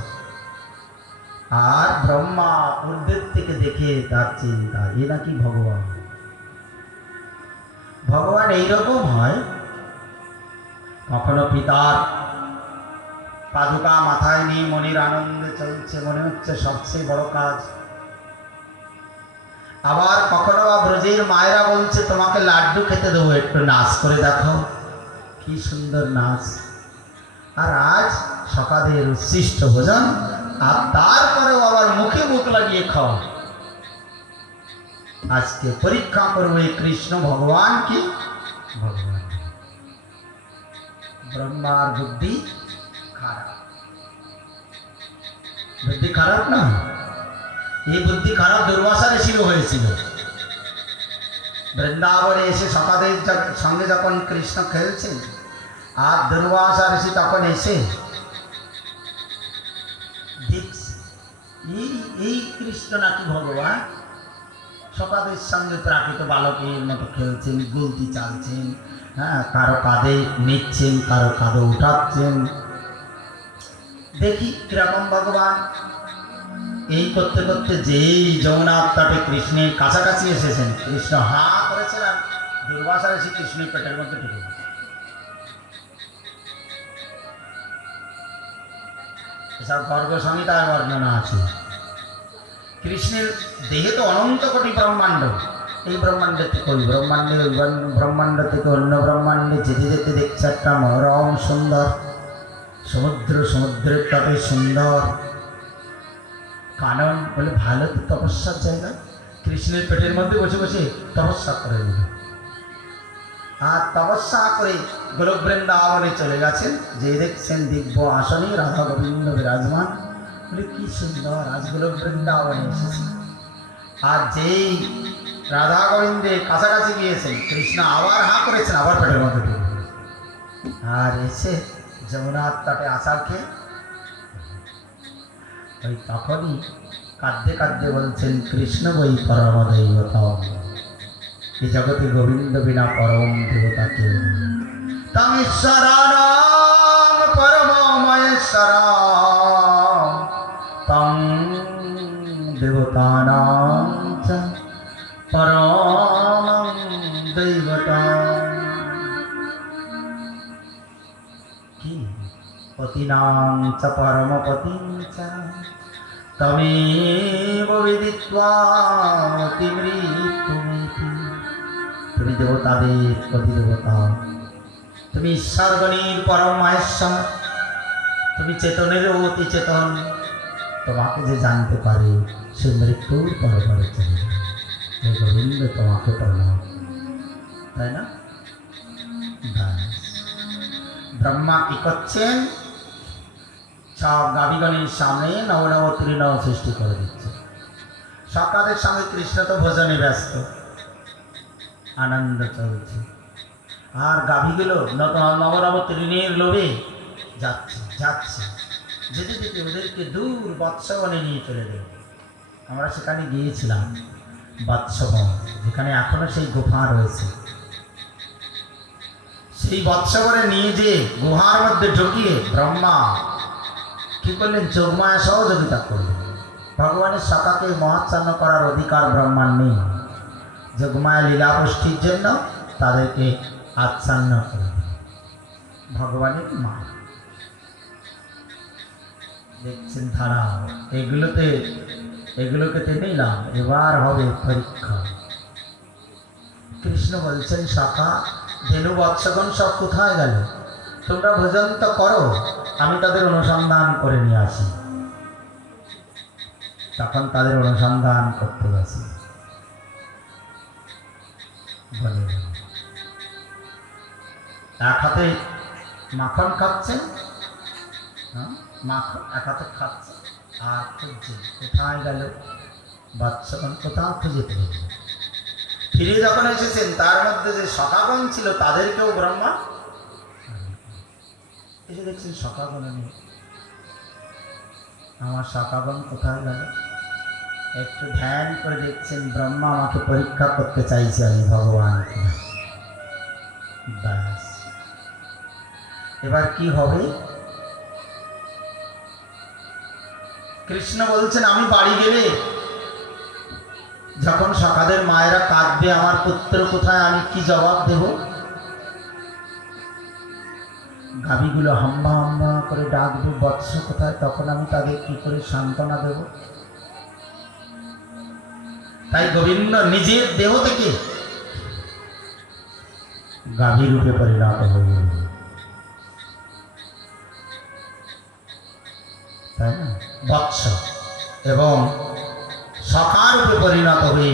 আর ব্রহ্মা ঊর্ধ্বের থেকে দেখে তার চিন্তা, এ নাকি ভগবান। ভগবান এইরকম হয়, কখনো পিতার পাদুকা মাথায় নিয়ে মনির আনন্দে চলছে, মনে হচ্ছে সবচেয়ে বড় কাজ। আবার কখনো বা ব্রজের মায়েরা বলছে তোমাকে লাড্ডু খেতে দেবো, একটু নাচ করে দেখো, কি সুন্দর নাচ। আর আজ সকালের উচ্ছিষ্ট ভোজন, আর তারপরেও আবার মুখে মুখ লাগিয়ে খাও। আজকে পরীক্ষা করবো এই কৃষ্ণ ভগবান কি ভগবান। ব্রহ্মার বুদ্ধি খারাপ, বুদ্ধি খারাপ না, এই বুদ্ধি খারাপ দুর্বাসা ঋষিরও হয়েছিল। বৃন্দাবনে এসে সকাদের সঙ্গে যখন কৃষ্ণ খেলছেন, আর দুর্বাসা ঋষি তখন এসে দেখছে এই কৃষ্ণ নাকি ভগবান। সকাদের সঙ্গে প্রাকৃত বালকের মতো খেলছেন, গুলতি চালছেন, হ্যাঁ, কারো কাঁধে নিচ্ছেন, কারো কাঁধে উঠাচ্ছেন। দেখি কিরকম ভগবান। এই করতে করতে যেই যমুনার তটে কৃষ্ণের কাছাকাছি এসেছেন, কৃষ্ণ হা করেছেন আর দুর্বাসা ঋষি কৃষ্ণের পেটের মধ্যে ঢুকে গেছে। এসব গর্গ সংহিতার বর্ণনা আছে। কৃষ্ণের দেহে তো অনন্ত কোটি ব্রহ্মাণ্ড, এই ব্রহ্মাণ্ড থেকে ওই ব্রহ্মাণ্ডে, ওই ব্রহ্মাণ্ড থেকে অন্য ব্রহ্মাণ্ডে যেতে যেতে দেখছে একটা মনোরম সুন্দর সমুদ্র, সমুদ্রের তটে সুন্দর কানন। বলে ভালো তো তপস্যার জায়গা, কৃষ্ণের পেটের মধ্যে বসে বসে তপস্যা করে নিল। আর তপস্যা করে গোলক বৃন্দাবনে চলে গেছেন, যে দেখছেন দিব্য আসনে রাধা গোবিন্দ বিরাজমান। বলে কি সুন্দর, আজ গোলক বৃন্দাবনে এসেছে। আর যেই রাধা গোবিন্দের কাছাকাছি গিয়েছেন, কৃষ্ণ আবার হা করেছেন, আবার পেটের মধ্যে ঢুকে গেছে। আর এসে যমুনার তটে আসার খেয়ে ওই তখনই কাঁদতে কাঁদতে বলছেন, কৃষ্ণ বই পরম দৈবতম, এই জগতে গোবিন্দ বিনা পরম দেবতাকে। তং ঈশ্বরানাং পরমমহেশ্বরাং তং দেবতানাং চ পরমং দৈবতম। কি পতিনাং চ পরমপতিং চ তমেব বিদিত্বা অতিমৃত্যুমিতি। তুমি দেবতাদের অধিদেবতা, তুমি ঈশ্বরগণের পরম মহেশ্বর, তুমি চেতনের অতি চেতন। তোমাকে যে জানতে পারে সে মৃত্যুর পরে পরে চলে যায়। হে গোবিন্দ তোমাকে প্রণাম, তাই না? ব্রহ্মা কি করছেন, সব গাভীগণের সামনে নব নব তৃণব সৃষ্টি করে দিচ্ছে। সকালের সঙ্গে কৃষ্ণ তো ভোজনে ব্যস্ত, আনন্দ চলছে। আর গাভীগুলো নব নব তৃণের লোভে যাচ্ছে যাচ্ছে, যেতে যেতে ওদেরকে দূর বৎসবনে নিয়ে চলে গেল। আমরা সেখানে গিয়েছিলাম, বৎসবন, যেখানে এখনো সেই গুহা রয়েছে। সেই বৎসবনে নিয়ে যে গুহার মধ্যে ঢুকিয়ে ব্রহ্মা কি করলেন, যোগমায়া সহযোগিতা করলেন। ভগবানের সখাকে মহাচ্ছন্ন করার অধিকার ব্রহ্মার নেই, যোগমায়া লীলাপুষ্টির জন্য তাদেরকে আচ্ছন্ন করে ভগবানের মা। দেখছেন ধারা, এগুলোকে নিলাম, এবার হবে পরীক্ষা। কৃষ্ণ বলছেন, সখা ধেনু বৎসগণ সব কোথায় গেল? তোমরা ভোজন তো করো, আমি তাদের অনুসন্ধান করে নিয়ে আসি। তখন তাদের অনুসন্ধান করতে গেছে। বলে এক হাতে মাখন খাচ্ছেন, মাখন এক হাতে খাচ্ছে আর খুঁজছে কোথায় গেল বাচ্চাগণ, কোথাও খুঁজে পেল। ফিরে যখন এসেছেন তার মধ্যে যে সখাগণ ছিল তাদেরকেও ব্রহ্মা এসে দেখছেন সখাগণ নেই। আমার সখাগণ কোথায় গেল? একটু ধ্যান করে দেখছেন ব্রহ্মা আমাকে পরীক্ষা করতে চাইছে আমি ভগবান কিনা। ব্যাস, এবার কি হবে? কৃষ্ণ বলছেন আমি বাড়ি গেলে যখন সখাদের মায়েরা কাঁদবে আমার পুত্র কোথায়, আমি কি জবাব দেব? গাভীগুলো হাম্বা হাম্বা করে ডাকবে বৎস কোথায়, তখন আমি তাদের কি করে সান্ত্বনা দেব? তাই গোবিন্দ নিজের দেহ থেকে গাভী রূপে পরিণত হয়ে, তাই না, বৎস এবং সখা রূপে পরিণত হয়ে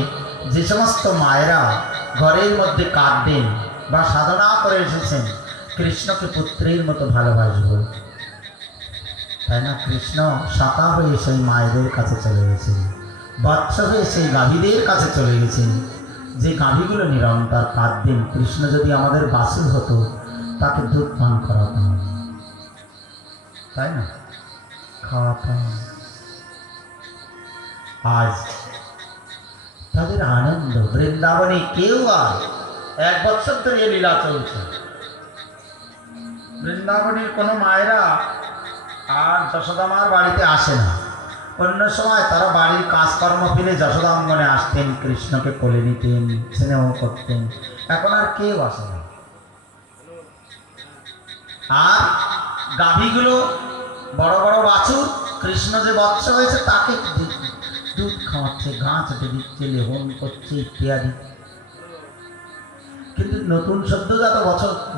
যে সমস্ত মায়েরা ঘরের মধ্যে কাঁদবেন বা সাধনা করে এসেছেন কৃষ্ণকে পুত্রের মতো ভালোবাসব, তাই না, কৃষ্ণ সখা হয়ে সেই মায়েদের কাছে চলে গেছেন, বৎস হয়ে সেই গাভীদের কাছে চলে গেছেন। যে গাভীগুলো নিরন্তর কাঁদবেন, কৃষ্ণ যদি আমাদের বাসুর হতো তাকে দুধ পান করাতাম, তাই না, খাওয়াতাম। আজ তাদের আনন্দ বৃন্দাবনে কেউ আর 1 বছর ধরে এই লীলা চলছে। বৃন্দাবনের কোনো মায়েরা আর যশোদামার বাড়িতে আসে না। অন্য সময় তারা বাড়ির কাজকর্ম ফেলে যশোদা অঙ্গনে আসতেন, কৃষ্ণকে কোলে নিতেন, স্নেহ করতেন। এখন আর কেউ আসে না। আর গাভীগুলো বড় বড় বাছুর, কৃষ্ণ যে বৎস হয়েছে তাকে দুধ খাওয়াচ্ছে, ঘাস দিচ্ছে, লেহন করছে ইত্যাদি। কিন্তু নতুন সদ্যজাত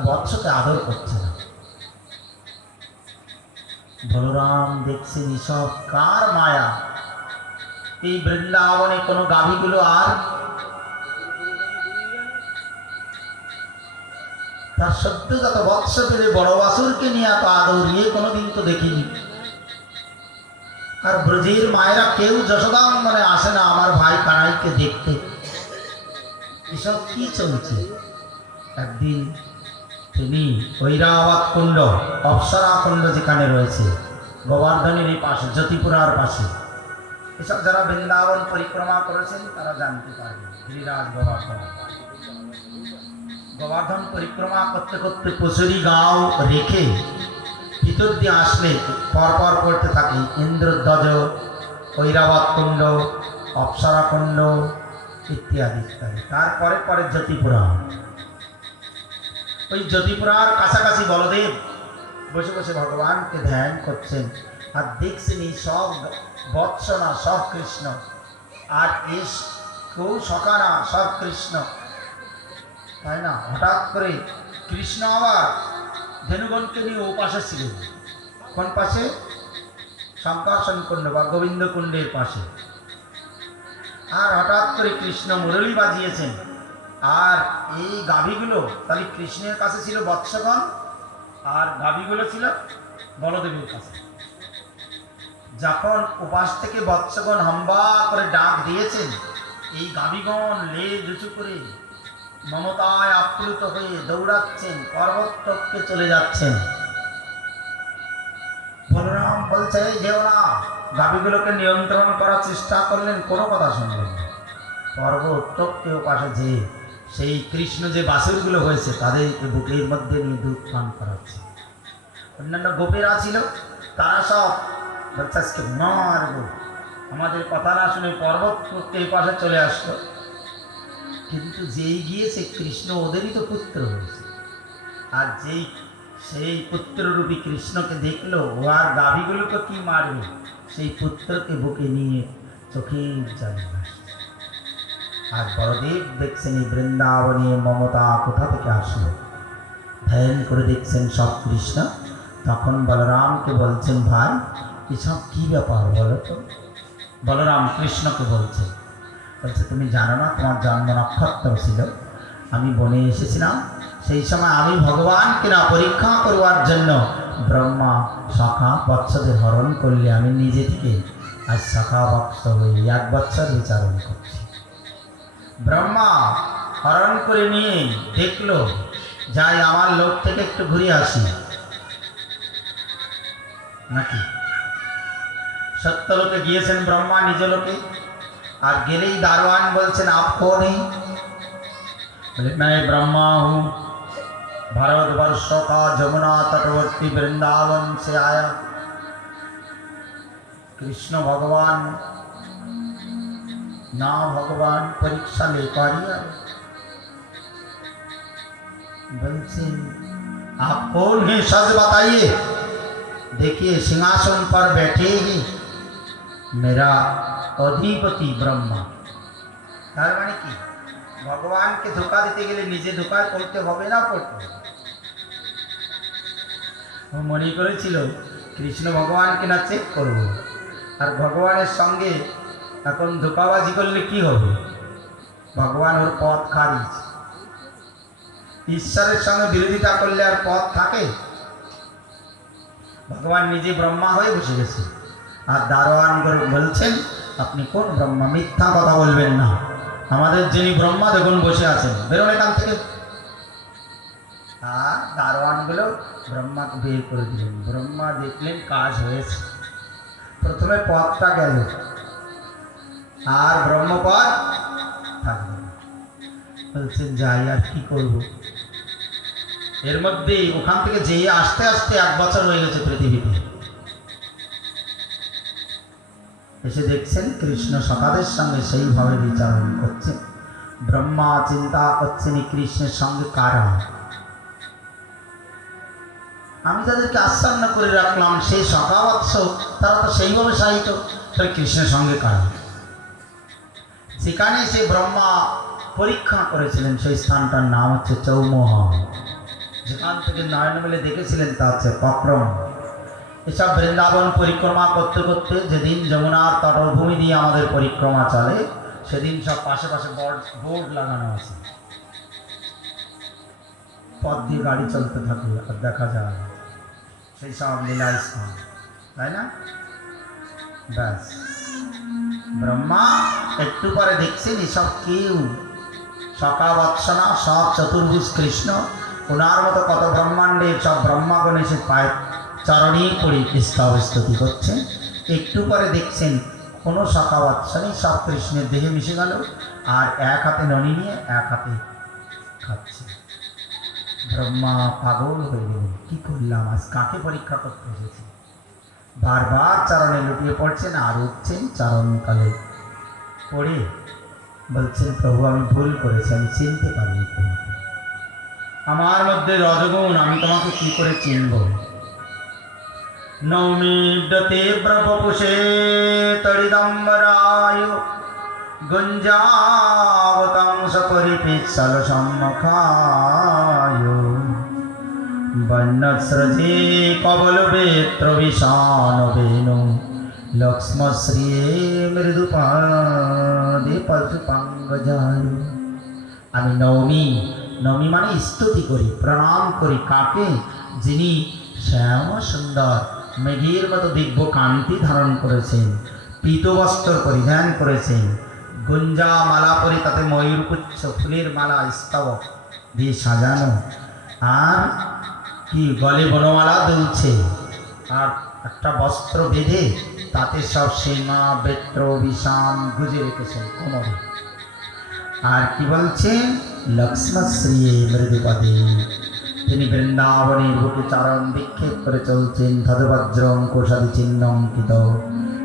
বৎসকে আদর করছে না। বলরাম দেখছেন এসব কার মায়া? এই বৃন্দাবনে কোনো গাভীগুলো আর তার সদ্যজাত বৎস পেলে বড় বাছুরকে নিয়ে এত আদর নিয়ে কোনোদিন তো দেখিনি। আর ব্রজের মায়েরা কেউ যশোদাঙ্গনে আসে না আমার ভাই কানাইকে দেখতে। এসব কি চলছে? একদিন তিনি ঐরাবত কুণ্ড, অপ্সরা কুণ্ড যেখানে রয়েছে গোবর্ধনের এই পাশে, জ্যোতিপুরার পাশে, এসব যারা বৃন্দাবন পরিক্রমা করেছেন তারা জানতে পারবে। গিরিরাজ গোবর্ধন পরিক্রমা করতে করতে কচুরি গাঁও রেখে ভিতর দিয়ে আসলে পরপর পড়তে থাকে ইন্দ্রধ্বজ, ঐরাবত কুণ্ড, অপ্সরা কুণ্ড ইত্যাদি ইত্যাদি। তারপরে পরে জ্যোতিপুরা। ওই জ্যোতিপুরার কাছাকাছি বলদেব বসে বসে ভগবানকে ধ্যান করছেন আর দেখছেন এই সব বৎস না, সব কৃষ্ণ, আর এস কেউ সখা না, সব কৃষ্ণ, তাই না। হঠাৎ করে কৃষ্ণ আবার ধেনুগণকে নিয়ে ও পাশে ছিলেন। কোন পাশে? শঙ্কর্ষণ কুণ্ড বা গোবিন্দ কুণ্ডের পাশে। আর হঠাৎ করে কৃষ্ণ মুরলী বাজিয়েছেন। আর এই গাভীগুলো তাহলে কৃষ্ণের কাছে ছিল বৎসগণ, আর গাভীগুলো ছিল বলদেবের কাছে। যখন উপাস থেকে বৎসগণ হাম্বা করে ডাক দিয়েছেন, এই গাভীগণ লেজ উঁচু করে মমতায় আপ্লুত হয়ে দৌড়াচ্ছেন, পর্বতকে চলে যাচ্ছেন। বলরাম বলছে যেও না, গাভীগুলোকে নিয়ন্ত্রণ করার চেষ্টা করলেন, কোনো কথা শুনলেন না। পর্বতকে পাশে যে সেই কৃষ্ণ যে বাছুরগুলো হয়েছে তাদেরকে বুকের মধ্যে নিয়ে দুধ পান করাচ্ছে। অন্যান্য গোপেরা ছিল, তারা সব বলছে আজকে মারবো, আমাদের কথা না শুনে পর্বতকে পাশে চলে আসলো। কিন্তু যেই গিয়েছে কৃষ্ণ ওদেরই তো পুত্র হয়েছে, আর যেই সেই পুত্ররূপী কৃষ্ণকে দেখলো ও আর গাভীগুলোকে কি মারবে, সেই পুত্রকে বুকে নিয়ে চোখের জলে ভাসছে। আর বলদেব দেখছেন এই বৃন্দাবনে মমতা কোথা থেকে আসলো, ধ্যান করে দেখছেন সব কৃষ্ণ। তখন বলরামকে বলছেন ভাই এসব কি ব্যাপার বলো তো? বলরাম কৃষ্ণকে বলছে, তুমি জানো না তোমার জন্ম নক্ষত্র ছিল, আমি বনে এসেছিলাম, সেই সময় আমি ভগবানকে না পরীক্ষা করবার জন্য ব্রহ্মা শাখা বৎসদের হরণ করলে আমি নিজে থেকে আজ শাখা বৎস হয়ে 1 বছর বিচারণ করছি। ব্রহ্মা হরণ করে নিয়ে দেখলো, যাই আমার লোক থেকে একটু ঘুরে আসি নাকি। সত্যলোকে গিয়েছেন ব্রহ্মা নিজ লোকে, আর গেলেই দারোয়ান বলছেন আপ कौन है? बोले मैं ब्रह्मा हूँ, भारतवर्ष का जमुना तटवर्ती वृंदावन से आया। कृष्ण भगवान ना भगवान परीक्षा लेकर ही आए। बोलते आप कौन है, सच बताइए। देखिए सिंहासन पर बैठे ही मेरा अधिपति ब्रह्मा। তার মানে কি, ভগবানকে ধোকা দিতে গেলে নিজে ধোকায় পড়তে হবে না পড়তে হবে। ও মনে করেছিল কৃষ্ণ ভগবানকে না চেক করবো, আর ভগবানের সঙ্গে এখন ধোকাবাজি করলে কি হবে, ভগবান ওর পথ খারিজ। ঈশ্বরের সঙ্গে বিরোধিতা করলে আর পথ থাকে? ভগবান নিজে ব্রহ্মা হয়ে বসে গেছে, আর দারোয়ান বলছেন আপনি কোন ব্রহ্মা, মিথ্যা কথা বলবেন না, আমাদের যিনি ব্রহ্মা দেখুন বসে আছেন, বেরোন এখান থেকে। আর দারোয়ানগুলো ব্রহ্মাকে বের করে দিলেন। ব্রহ্মা দেখলেন কাজ হয়েছে, প্রথমে পথটা গেল, আর ব্রহ্মপদ থাকবে না। বলছেন যাই আর কি করব। এর মধ্যে ওখান থেকে যেয়ে আস্তে আস্তে 1 বছর হয়ে গেছে পৃথিবীতে। এসে দেখছেন কৃষ্ণ সখাদের সঙ্গে সেইভাবে বিচারণ করছে। ব্রহ্মা চিন্তা করছেন এই কৃষ্ণের সঙ্গে কারা, আমি তাদেরকে আচ্ছন্ন করে রাখলাম, সেই সখাবৎস তারা তো সেইভাবে সাহিত, তাই কৃষ্ণের সঙ্গে কারা। সেখানে সে ব্রহ্মা পরীক্ষা করেছিলেন, সেই স্থানটার নাম হচ্ছে চৌমোহা। যেখান থেকে নয়ন মেলে দেখেছিলেন তা হচ্ছে পক্রম। এসব বৃন্দাবন পরিক্রমা করতে করতে যেদিন যমুনার তটভূমি দিয়ে আমাদের পরিক্রমা চলে, সেদিন সব পাশে পাশে বোর্ড লাগানো আছে, পথ দিয়ে গাড়ি চলতে থাকে আর দেখা যায় সেই সব লীলা স্থান, তাই না? ব্যাস ব্রহ্মা একটু পরে দেখছেন এসব কেউ সখা বৎসনা, সব চতুর্ভুজ কৃষ্ণ, ওনার মতো কত ব্রহ্মাণ্ডের সব ব্রহ্মাগণ এসে পায় চরণে পড়ে স্তব স্তুতি করছে। একটু পরে দেখছেন কোনো সখা বৎসনী, সব কৃষ্ণের দেহে মিশে গেল, আর এক হাতে ননি নিয়ে এক হাতে খাচ্ছে। ব্রহ্মা পাগল হয়ে গেলেন, কি করলাম, আজ কাকে পরীক্ষা করতে এসেছি। বারবার চরণে লুটিয়ে পড়ছেন আর উঠছেন, চরণতলে পড়ে বলছেন প্রভু আমি ভুল করেছি, আমি চিনতে পারিনি তোমাকে, আমার মধ্যে রজগুণ, আমি তোমাকে কি করে চিনব। নৌমিডতে ব্রবপুষে তড়িদম্বরায় গুঞ্জাবতাংশ পরিপিচ্ছল সম্মুখায় বন্যস্রজে কবল বেত্র বিষাণ বেণু লক্ষ্মশ্রী মৃদুপাদে পশুপাঙ্গজায়। আমি নৌমি, নৌমি মানে স্তুতি করি, প্রণাম করি কাকে, যিনি শ্যাম সুন্দর মেঘের মতো দিব্য কান্তি ধারণ করেছেন, পীতবস্ত্র পরিধান করেছেন, গুঞ্জা মালা পরে তাতে ময়ূরপুচ্ছ ফুলের মালা স্তবক দিয়ে সাজানো, আর কি গলে বনমালা দুলছে, আর একটা বস্ত্র বেঁধে তাতে সব সীমা বেত্র বিষাম গুজে রেখেছেন কোমরে। আর কি বলছেন, লক্ষ্মশ্রী মৃদুপদে, তিনি বৃন্দাবনের বুকে চারণ বিক্ষেপ করে চলছেন, ধদবজ্রম কোষাদি চিহ্ন অঙ্কিত।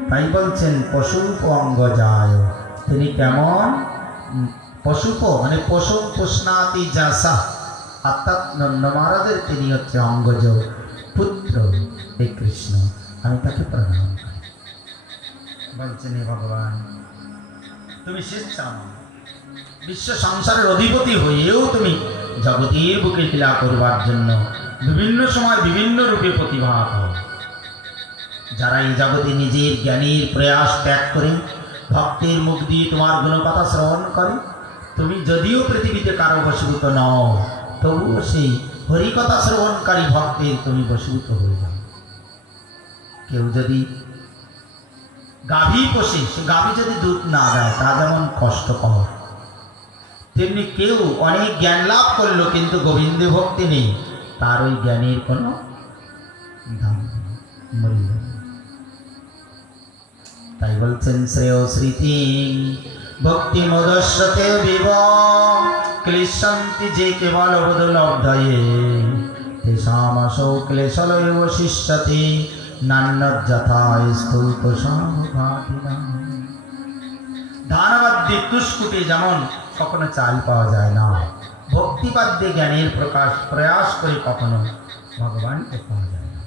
তাই বলছেন পশুপ অঙ্গ যায়, তিনি কেমন, পশুপ মানে পশু পুষ্ণাতি যাসা, অর্থাৎ নন্দ মহারাজের তিনি হচ্ছে অঙ্গজ পুত্র এই কৃষ্ণ, আমি তাকে প্রণাম করি। বলছেন হে ভগবান তুমি স্বেচ্ছাম, বিশ্ব সংসারের অধিপতি হয়েও তুমি জগতের বুকে লীলা করবার জন্য বিভিন্ন সময় বিভিন্ন রূপে প্রতিভাত হও। যারা এই জগতে নিজের জ্ঞানের প্রয়াস ত্যাগ করে ভক্তের মুখ দিয়ে তোমার গুণকথা শ্রবণ করে, তুমি যদিও পৃথিবীতে কারো বশীভূত নও, তবুও সেই হরিকথা শ্রবণকারী ভক্তের তুমি বশীভূত হয়ে যাও। কেউ যদি গাভী পোষে, সে গাভী যদি দুধ না দেয়, তা যেমন কষ্টকর, তেমনি কেউ অনেক জ্ঞান লাভ করলো কিন্তু গোবিন্দ ভক্তি নেই, তার ওই জ্ঞানের কোনো দাম নেই, মূল্য নেই। তাই বলছেন শ্রেয় স্মৃতি ভক্তি মদস্রতে বিব ক্লেশন্তি যে কেবল অবদলব্ধয়ে তেষামাসো ক্লেশলয় শিষ্যতে নান্যযথায় স্থূত সমভাতিনা। ধানবাদ্যে তুষ্কুটে যেমন কখনো চাল পাওয়া যায় না, ভক্তিবাদ্যে জ্ঞানের প্রয়াস করে কখনো ভগবানকে পাওয়া যায় না।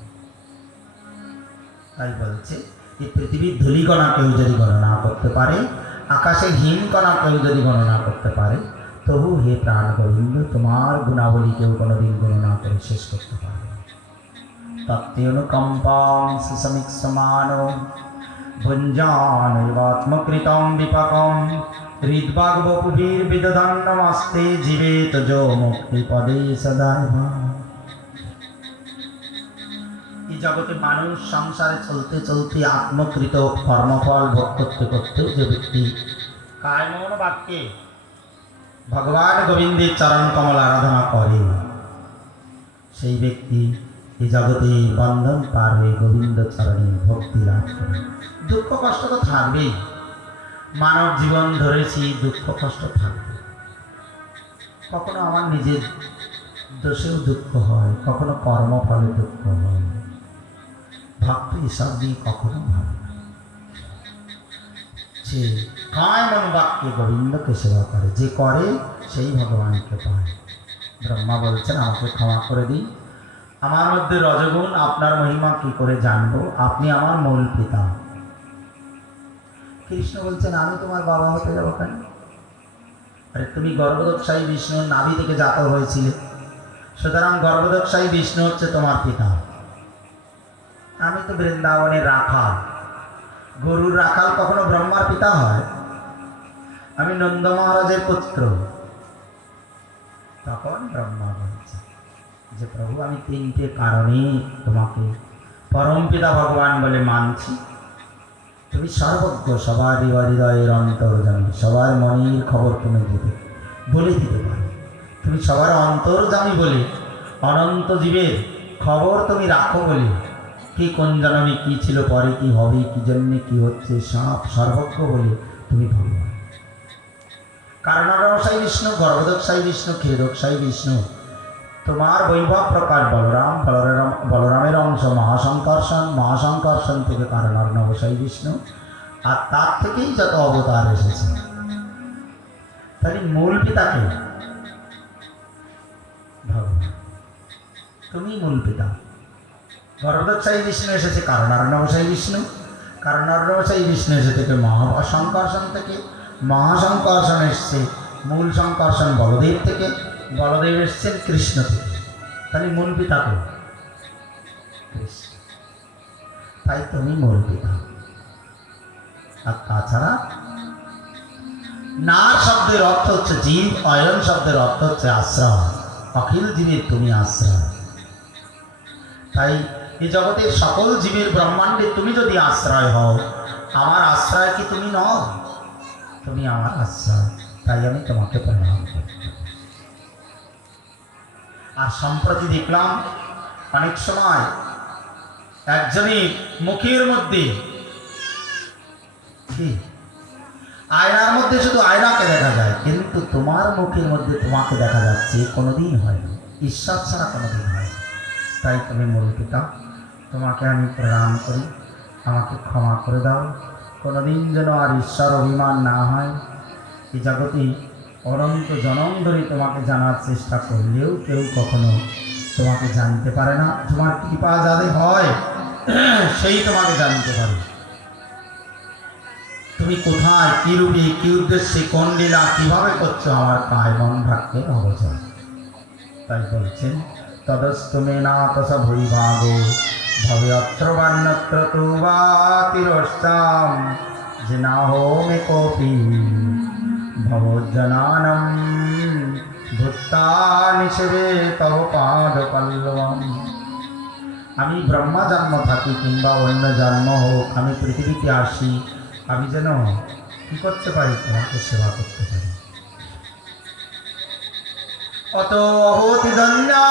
তাই বলছে এই পৃথিবীর ধূলিকণা কেউ যদি গণনা করতে পারে, আকাশের হিমকণা কেউ যদি গণনা করতে পারে, তবু হে প্রাণ গোবিন্দ তোমার গুণাবলী কেউ কোনোদিন গণনা করে শেষ করতে পারবে না। তত্ত্বনুকম্পাং সুসমিক্ষমান ভুঞ্জানৈবাত্মকৃতং বিপাকং হৃদ্বাগ্বপুভির্বিদধন্নমস্তে জীবেত যো মুক্তিপদে সদাইব। এই জগতে মানুষ সংসারে চলতে চলতে আত্মকৃত কর্মফল ভোগ করতে করতে যে ব্যক্তি কায় মন বাক্যে ভগবান গোবিন্দের চরণ কমল আরাধনা করে, সেই ব্যক্তি এই জগতে বন্ধন পার হয়ে গোবিন্দ চরণে ভক্তি লাভ করে। দুঃখ কষ্ট তো থাকবেই, মানব জীবন ধরেছি, দুঃখ কষ্ট থাকবে। কখনো আমার নিজের দোষেও দুঃখ হয়, কখনো কর্মফলে দুঃখ হয়। ভক্ত এসব দিয়ে কখনো ভাবে না, সে কায় মন বাক্যে গোবিন্দকে সেবা করে, যে করে সেই ভগবানকে পায়। ব্রহ্মা বলছেন আমাকে ক্ষমা করে দিন, আমার মধ্যে রজগুণ, আপনার মহিমা কি করে জানবো, আপনি আমার মূল পিতা। কৃষ্ণ বলছেন আমি তোমার বাবা হতে যাবো কেন? আরে তুমি গর্ভদক্ষায়ী বিষ্ণুর নাভি থেকে জাত হয়েছিলে, সুতরাং গর্ভদক্ষায়ী বিষ্ণু হচ্ছে তোমার পিতা। আমি তো বৃন্দাবনের রাখাল, গরুর রাখাল কখনো ব্রহ্মার পিতা হয়? আমি নন্দ মহারাজের পুত্র। তখন ব্রহ্মা বলছে যে প্রভু আমি তিনটে কারণে তোমাকে পরম পিতা ভগবান বলে মানছি। তুমি সর্বজ্ঞ, সবার হৃদয়ের অন্তর্জামী, সবার মনের খবর তুমি বলে দিতে পারো। তুমি সবার অন্তর্জামী বলে অনন্ত জীবের খবর তুমি রাখো বলে, কি কোন জন্মে কি ছিল, পরে কি হবে, কি জন্যে কি হচ্ছে, সব সর্বজ্ঞ বলে তুমি ভগবান। কারণরসাই বিষ্ণু, গর্ভদক্ষায়ী বিষ্ণু, ক্ষীরদক্ষায়ী বিষ্ণু। তোমার বৈভব প্রকার বলরাম, বলরামের অংশ মহাসংকর্ষণ, মহাসংকর্ষণ থেকে কারণার্ণবসায়ী বিষ্ণু, আর তার থেকেই যত অবতার এসেছে। তাহলে মূল পিতাকে ভগবান, তুমি মূল পিতা। গর্ভদক্ষায়ী বিষ্ণু এসেছে কারণার্ণবসায়ী বিষ্ণু, কারণার্ণবসায়ী বিষ্ণু এসে থেকে মহাসংকর্ষণ থেকে, মহাসংকর্ষণ এসছে মূল সংকর্ষণ বলদেব থেকে, বলদেব এসছেন কৃষ্ণ থেকে। তাহলে মূল পিতাকে কৃষ্ণ, তাই তুমি মূল পিতা। আর তাছাড়া নার শব্দের অর্থ হচ্ছে জীব, অয়ন শব্দের অর্থ হচ্ছে আশ্রয়, অখিল জীবের তুমি আশ্রয়। তাই এই জগতের সকল জীবের ব্রহ্মাণ্ডে তুমি যদি আশ্রয় হও, আমার আশ্রয় কি তুমি নও? তুমি আমার আশ্রয়, তাই আমি তোমাকে প্রণাম করি। আর সম্প্রতি দেখলাম অনেক সময় একজনের মুখের মধ্যে কি আয়নার মধ্যে শুধু আয়নাকে দেখা যায়, কিন্তু তোমার মুখের মধ্যে তোমাকে দেখা যাচ্ছে, কোনোদিন হয়নি, ঈশ্বর ছাড়া কোনোদিন হয়। তাই তুমি মূল পিতা, তোমাকে আমি প্রণাম করি, আমাকে ক্ষমা করে দাও। কোনোদিন যেন আর ঈশ্বর অভিমান না হয়। এই জগতে অনন্ত জনম ধরে তোমাকে জানার চেষ্টা করলেও কেউ কখনো তোমাকে জানতে পারে না। তোমার কৃপা যাদের হয় সেই তোমাকে জানতে পারে। তুমি কোথায়, কী রূপে, কী উদ্দেশ্যে, কোন লীলা কীভাবে করছো, আমার কায় মন ভাগ্যে অবচয়। তাই বলছেন তদস্তমে না তস ভৈভাগ ভবে অত্র বান্যত্র তু বা তিরস্তাম জিনাহো মে কোপি ভবজ্জনানম ভূতানি সেবে তব পাদ পল্লবম। আমি ব্রহ্মা জন্ম থাকি কিংবা অন্য জন্ম হোক, আমি পৃথিবীতে আসি, আমি যেন কি করতে পারি, তোমাকে সেবা করতে পারি। অত হতি ধন্যা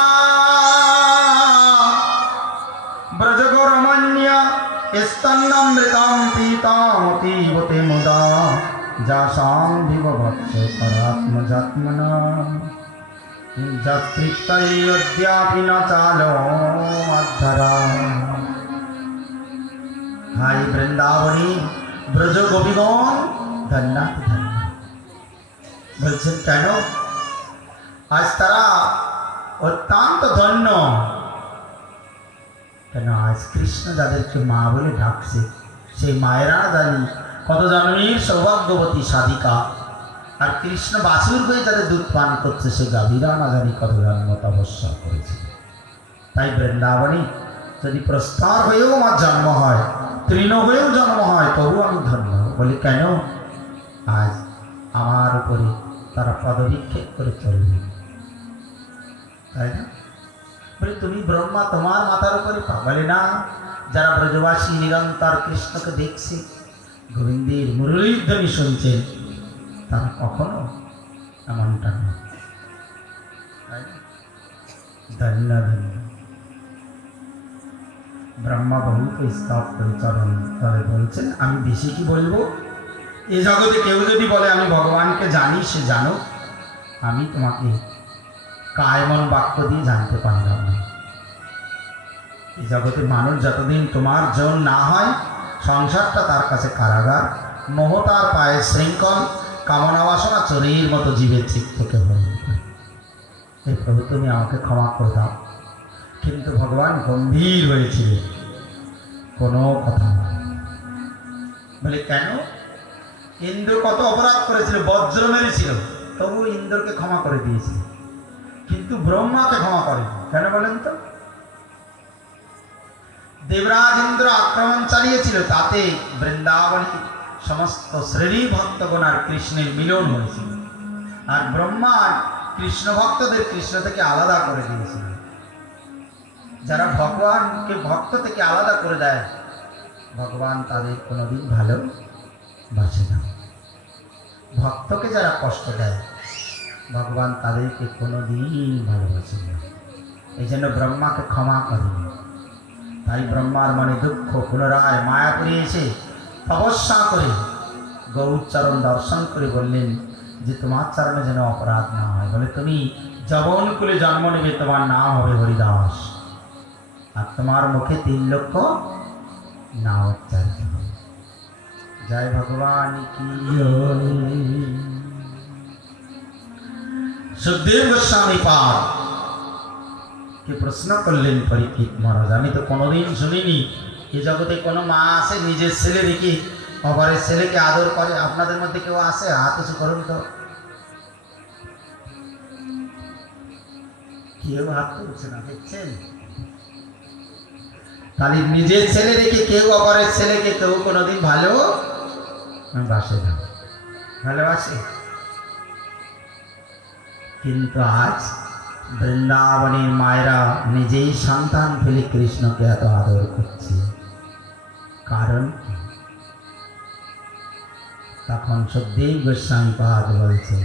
ব্রজগরমণ্য স্তন্নমৃতম পীতামতীবতে মুদা যাসাং বিভবৎস পরাত্মজাত্মনা যৎকৃত্যদ্যাপি ন চালো অদ্ধরা। হাই বৃন্দাবনী ব্রজ গোপীগণ ধন্যা ধন্যা। বলছেন কেন? আজ তারা অত্যন্ত ধন্য। কেন? আজ কৃষ্ণ যাদেরকে মা বলে ডাকছে, সেই মায়েরা জানি কত জন্মের সৌভাগ্যবতী সাধিকা, আর কৃষ্ণ বাছুর হয়ে যাদের দুধ পান করছে, সে গাভীরা না জানি কত জন্ম তপস্যা করেছে। তাই বৃন্দাবনী যদি প্রস্তর হয়েও আমার জন্ম হয়, তৃণ হয়েও জন্ম হয়, তবু আমি ধন্য। বলি কেন? আজ আমার উপরে তারা পদবিক্ষেপ করে চলবে, তাই না? বলে তুমি ব্রহ্মা, তোমার মাথার উপরে পা? বলে না, যারা ব্রজবাসী নিরন্তর কৃষ্ণকে দেখছে, গোবিন্দের মুরলীর ধ্বনি শুনছেন, তারা কখনো এমনটা না। ধন্য ধন্য ব্রহ্মা বহুকে স্তব করে চরণ তবে বলছেন, আমি বেশি কি বলবো? এ জগতে কেউ যদি বলে আমি ভগবানকে জানি, সে জানো, আমি তোমাকে কায়মন বাক্য দিয়ে জানতে পারলাম না। এই জগতে মানুষ যতদিন তোমার জন না হয়, সংসারটা তার কাছে কারাগার, মোহ তার পায়ে শৃঙ্খল, কামনা বাসনা চোরের মতো জীবের চিত থেকে হয়ে। এই প্রভু তুমি আমাকে ক্ষমা করে দাও। কিন্তু ভগবান গম্ভীর হয়েছিলেন, কোনো কথা না। বলে কেন? ইন্দ্র কত অপরাধ করেছিল, বজ্র মেরেছিল, তবু ইন্দ্রকে ক্ষমা করে দিয়েছিল, কিন্তু ব্রহ্মাকে ক্ষমা করেনি। কেন বলেন তো? দেবরাজ ইন্দ্র আক্রমণ চালিয়েছিল, তাতে বৃন্দাবনী সমস্ত শ্রেণী ভক্তগণ আর কৃষ্ণের মিলন হয়েছিল, আর ব্রহ্মা কৃষ্ণ ভক্তদের কৃষ্ণ থেকে আলাদা করে দিয়েছিল। যারা ভগবানকে ভক্ত থেকে আলাদা করে দেয়, ভগবান তাদের কোনোদিন ভালো বাসে না। ভক্তকে যারা কষ্ট দেয়, ভগবান তাদেরকে কোনোদিন ভালোবাসে না। এই জন্য ব্রহ্মাকে ক্ষমা করেনি। তাই ব্রহ্মার মনে দুঃখ, পুনরায় মায়াপুরে এসে তপস্যা করে গৌরচরণ দর্শন করে বললেন যে তোমার চরণে যেন অপরাধ না হয়। বলে তুমি যবন কুলে জন্ম নেবে, তোমার নাম হবে হরিদাস, আর তোমার মুখে 3 লক্ষ নাম উচ্চারিত হবে। জয় ভগবান কি। সুখদেব গোস্বামী পাদ কে প্রশ্ন করলেন পরীক্ষিত মহারাজ, আমি তো কোনোদিন শুনিনি এ জগতে কোনো মা আছে নিজের ছেলে রেখে অপরের ছেলেকে আদর করে। আপনাদের মধ্যে কেউ আছে? হাত উঁচু করুন তো। কেউ হাত তুলছে না, দেখছেন? তাহলে নিজের ছেলে রেখে কেউ অপরের ছেলেকে কেউ কোনোদিন ভালোবাসে না, ভালোবাসে। কিন্তু আজ বৃন্দাবনের মায়েরা নিজেই সন্তান ফেলে কৃষ্ণকে এত আদর করছে, কারণ তখন সুখদেব গোস্বামী পাদ বলছে,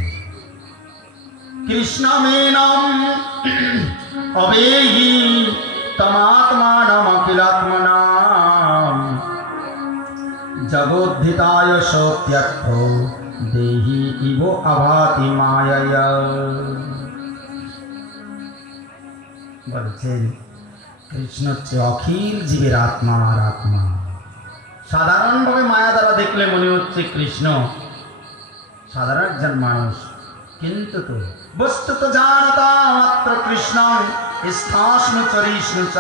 কৃষ্ণ মেনম অবেহি তমাত্মানম অখিলাত্মনাম জগদ্ধিতায় সত্যর্থ দেহি ইব আভাতি মায়া। বলছেন কৃষ্ণ হচ্ছে অখিল জীবের আত্মা আর আত্মা। সাধারণভাবে মায়া দ্বারা দেখলে মনে হচ্ছে কৃষ্ণ সাধারণ একজন মানুষ, কিন্তু তো বস্তু তো জানতা মাত্র কৃষ্ণ স্থাস্নু চরিষ্ণু চ।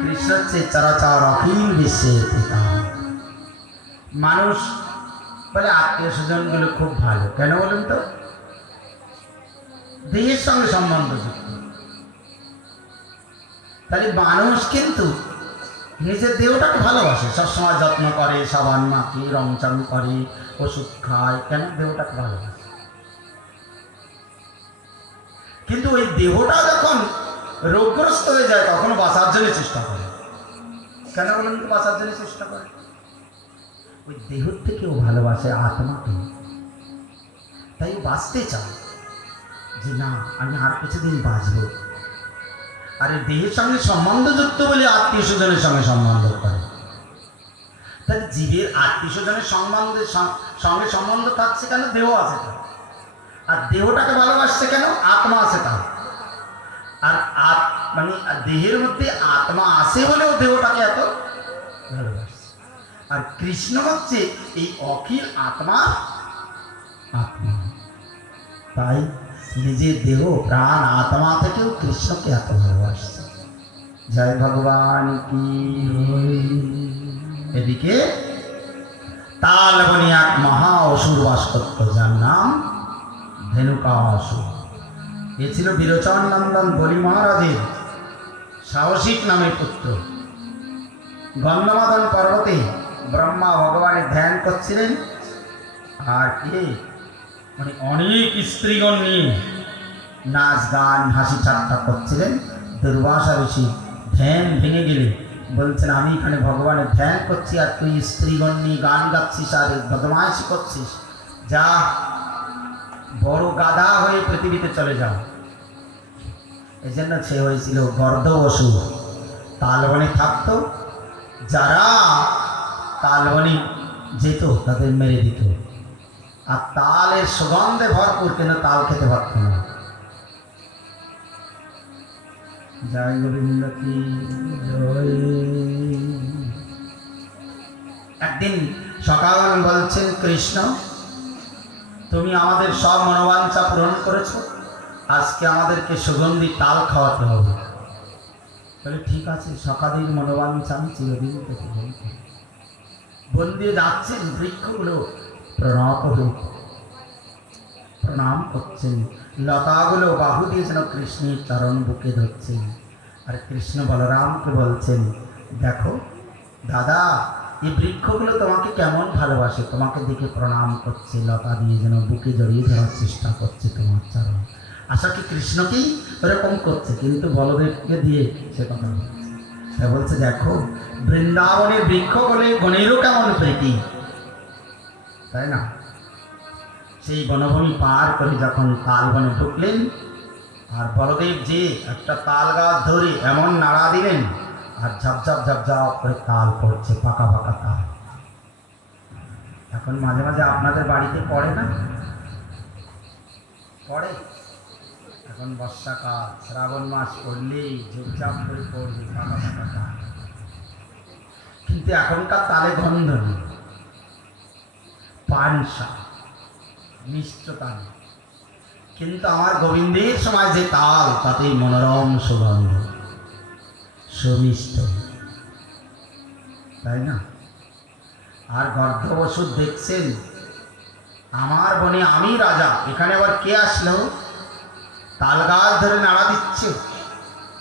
কৃষ্ণ হচ্ছে চরাচর অখিল বিশ্বের পিতা। মানুষ বলে আত্মীয় স্বজনগুলো খুব ভালো, কেন বলুন তো? দেহের সঙ্গে সম্বন্ধযুক্ত। কিন্তু কৃষ্ণ হচ্ছে অখিল বিশ্বের পিতা। তাহলে মানুষ কিন্তু নিজের দেহটাকে ভালোবাসে, সবসময় যত্ন করে, সাবান মাখে, রং চং করে, ওষুধ খায়, কেন? দেহটাকে ভালোবাসে। কিন্তু ওই দেহটা যখন রোগগ্রস্ত হয়ে যায় তখন বাঁচার জন্য চেষ্টা করে। কেন বলুন তো বাঁচার জন্য চেষ্টা করে? ওই দেহ থেকেও ভালোবাসে আত্মাকে, তাই বাঁচতে চায় যে না আমি আর কিছুদিন বাঁচব। আর এই দেহের সঙ্গে সম্বন্ধযুক্ত বলে আত্মীয় স্বজনের সঙ্গে সম্বন্ধ করে। তাহলে জীবের আত্মীয় স্বজনের সঙ্গে সম্বন্ধ থাকছে কেন? দেহ আছে তার। আর দেহটাকে ভালোবাসছে কেন? আত্মা আছে তার। আর মানে দেহের মধ্যে আত্মা আছে বলেও দেহটাকে এত ভালোবাসছে। আর কৃষ্ণ হচ্ছে এই অখিল আত্মা, তাই নিজের দেহ প্রাণ আত্মা থেকেও কৃষ্ণকে এত ভালোবাসছে। জয় ভগবান কি। এদিকে তালবনে এক মহা অসুর বাস করত, যার নাম ধেনুকাসুর। এ ছিল বিরোচন নন্দন বলি মহারাজের সাহসিক নামের পুত্র। গন্ধমাদন পর্বতে ব্রহ্মা ভগবানের ধ্যান করছিলেন, আর কে মানে অনেক স্ত্রীগণ নিয়ে নাচ গান হাসি ঠাট্টা করছিলেন। দুর্বাসা ঋষি ধ্যান ভেঙে গেলে বলছেন, আমি এখানে ভগবানের ধ্যান করছি আর তুই স্ত্রীগণ নিয়ে গান গাচ্ছিস আর বদমাইশি করছিস, যা বড় গাধা হয়ে পৃথিবীতে চলে যাও। এই জন্য সে হয়েছিল গর্দ অসুর। তালবনে থাকতো, যারা তালবনে যেত তাদের মেরে দিত। আর তালের সুগন্ধে ভরপুর, কিন্তু তাল খেতে পারত না। জয় গোবিন্দ কি জয়। একদিন সকাল বলছেন, কৃষ্ণ তুমি আমাদের সব মনোবাঞ্ছা পূরণ করেছো, আজকে আমাদেরকে সুগন্ধি তাল খাওয়াতে হবে। বলে ঠিক আছে, সকালের মনোবাঞ্ছা আমি চিরদিন থেকে বলছি। বন্দিয়ে যাচ্ছেন, বৃক্ষগুলো প্রণত হয়ে প্রণাম করছেন, লতাগুলো বাহু দিয়ে যেন কৃষ্ণের চরণ বুকে ধরছেন। আর কৃষ্ণ বলরামকে বলছেন, দেখো দাদা, এই বৃক্ষগুলো তোমাকে কেমন ভালোবাসে, তোমাকে দেখে প্রণাম করছে, লতা দিয়ে যেন বুকে জড়িয়ে ধরার চেষ্টা করছে তোমার চরণ। আশা কি কৃষ্ণকেই এরকম করছে, কিন্তু বলদেবকে দিয়ে সে কথা বলছে। তাই বলছে, দেখো বৃন্দাবনের বৃক্ষ বলে গণেরও কেমন প্রীতি, তাই না? সেই বনভূমি পার করে যখন তাল বনে ঢুকলেন, আর বলদেব যে একটা তাল গাছ ধরে এমন নাড়া দিলেন, আর ঝপঝপ ঝপঝপ করে তাল পড়ছে, পাকা পাকা তাল। এখন মাঝে মাঝে আপনাদের বাড়িতে পড়ে না? পড়ে। এখন বর্ষাকাল, শ্রাবণ মাস পড়লেই ঝুপঝাপ করে পড়বে পাকা পাকা তাল। কিন্তু এখনকার তালে গন্ধ নেই, পানসা মিষ্টতা নেই। কিন্তু আমার গোবিন্দের সময় যে তাল, তাতেই মনোরম সুগন্ধ, সুমিষ্ট, তাই না? আর গর্ধবসুর দেখছেন, আমার বনে আমি রাজা, এখানে আবার কে আসলো? তাল গাছ ধরে নাড়া দিচ্ছে।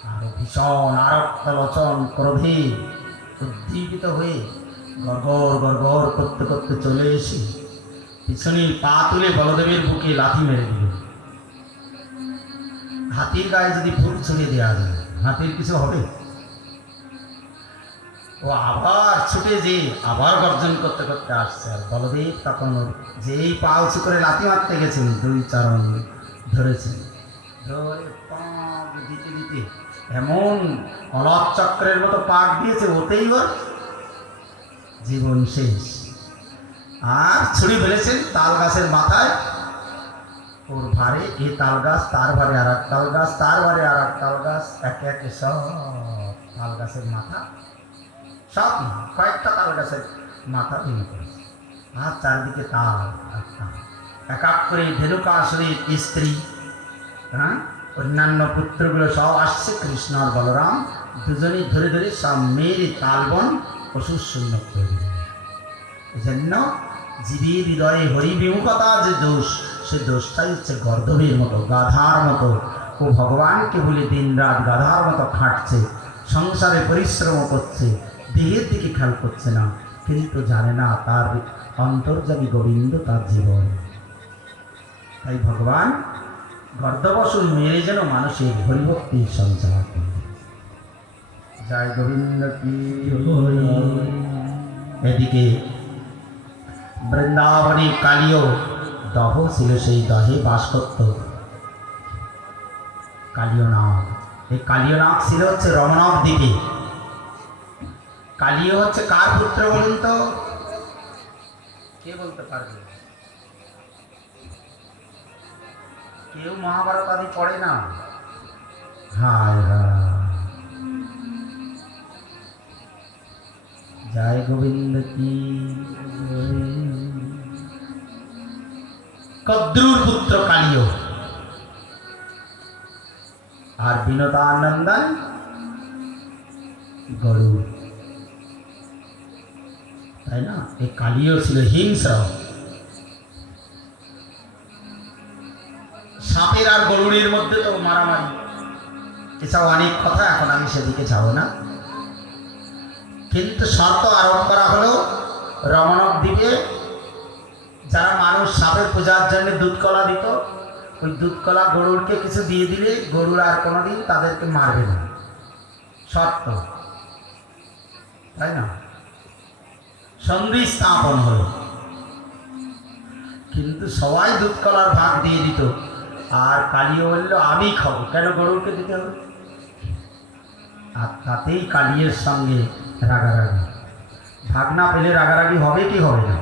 আরো ভীষণ আরক্ত লোচন ক্রোধে উদ্দীপিত হয়ে গড়গড় গড়গড় করতে করতে চলে এসে পিছনে পা তুলে বলদেবের বুকে লাথি মেরে দিল। হাতির গায়ে যদি ফুল ছড়িয়ে দেওয়া যায়, হাতির কিছু হবে? ও আবার ছুটে যে আবার গর্জন করতে করতে আসছে। আর বলদেব তখন যেই পা উঁচু করে লাথি মারতে গেছেন, দুই চরণ ধরেছেন, ধরে পাক দিতে দিতে এমন অলক চক্রের মতো পাক দিয়েছে, ওতেই ওর জীবন শেষ। আর ছুরি ফেলেছেন তাল গাছের মাথায়, ওর ভারে এই তাল গাছ, তার ভারে আর এক তাল গাছ, তার ভারে আর এক তাল গাছ, একে একে সব তাল গাছের মাথা, সব না কয়েকটা তাল গাছের মাথা ভেঙে পড়েছে। আর চারিদিকে তাল এক এক করে ধেনুকাসুরের স্ত্রী, হ্যাঁ, অন্যান্য পুত্রগুলো সব আসছে। কৃষ্ণ আর বলরাম দুজনেই ধরে ধরে সব মেরে তালবন অসুর শূন্য করে দিল। এজন্য জীবের হৃদয়ে হরিবিমুখতা যে দোষ, সে দোষটাই হচ্ছে গর্দভের মতো, গাধার মতো। ও ভগবানকে বলে দিন রাত গাধার মতো খাটছে, সংসারে পরিশ্রম করছে, দেহের দিকে খেয়াল করছে না, কিন্তু জানে না তার অন্তর্যামী গোবিন্দ তার জীবন। তাই ভগবান গর্দবসুই মেরে যেন মানুষের হরিভক্তির সঞ্চার করে। জয় গোবিন্দ কি হরি। এদিকে বৃন্দাবনে কালীয় দহ ছিল, সেই দহে বাস করত কালীয়নাগ। এই কালীয়নাগ ছিল হচ্ছে রমনাগ দ্বীপে। কালীয় হচ্ছে কার পুত্র বলুন তো? কে বলতে পারবে? কেউ মহাভারত আদি পড়ে না? হায় হায়, জয় গোবিন্দ কি। কদ্রুর পুত্র কালীয়, আর বিনোদানন্দন গরুড়, তাই না? এই কালীয় ছিল হিংস্র। সাপের আর গরুড়ের মধ্যে তো মারামারি, এছাড়াও অনেক কথা, এখন আমি সেদিকে যাব না। কিন্তু শর্ত আরোপ করা হলো, রমণক দ্বীপে যারা মানুষ সাপের পূজার জন্য দুধ কলা দিত, ওই দুধ কলা গরুড়কে কিছু দিয়ে দিলে গরুড় আর কোনোদিন তাদেরকে মারবে না, শর্ত, তাই না? সন্ধি স্থাপন হলো। কিন্তু সবাই দুধ কলার ভাগ দিয়ে দিত, আর কালীয় বলল আমি খাবো, কেন গরুড়কে দিতে হবে? আর তাতেই কালীয়ের সঙ্গে রাগারাগি। ভাগ না পেলে রাগারাগি হবে কি হবে না?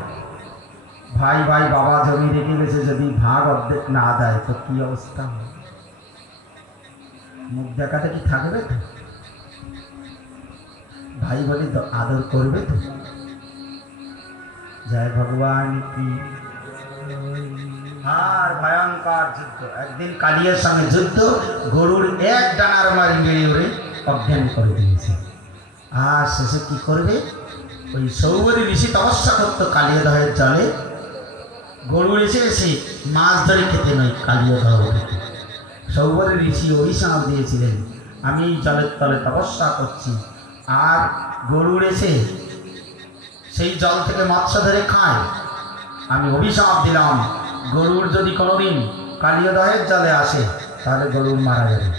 ভাই ভাই বাবা জমি রেখে গেছে, যদি ভাগ অর্ধেক না দেয় তো কি অবস্থা হবে? মুখ দেখাতে কি থাকবে তো? ভাই বলি তো আদর করবে তো? জয় ভগবান কি। আর ভয়ঙ্কর যুদ্ধ, একদিন কালীয়ের সঙ্গে যুদ্ধ, গরুর এক ডানার মারি মেরে ওরে অজ্ঞান করে দিয়েছে। আর শেষে কি করবে? ওই সৌবরী ঋষি তপস্যা করতো কালীয় দহের জলে, গরুর এসে এসে মাছ ধরে খেতে নয় কালীয় দহ থেকে। সৌবরী ঋষি অভিশাপ দিয়েছিলেন, আমি জলের তলে তপস্যা করছি, আর গরুর এসে সেই জল থেকে মৎস্য ধরে খায়। আমি অভিশাপ দিলাম, গরুর যদি কোনোদিন কালীয় দহের জলে আসে তাহলে গরুর মারা যাবে।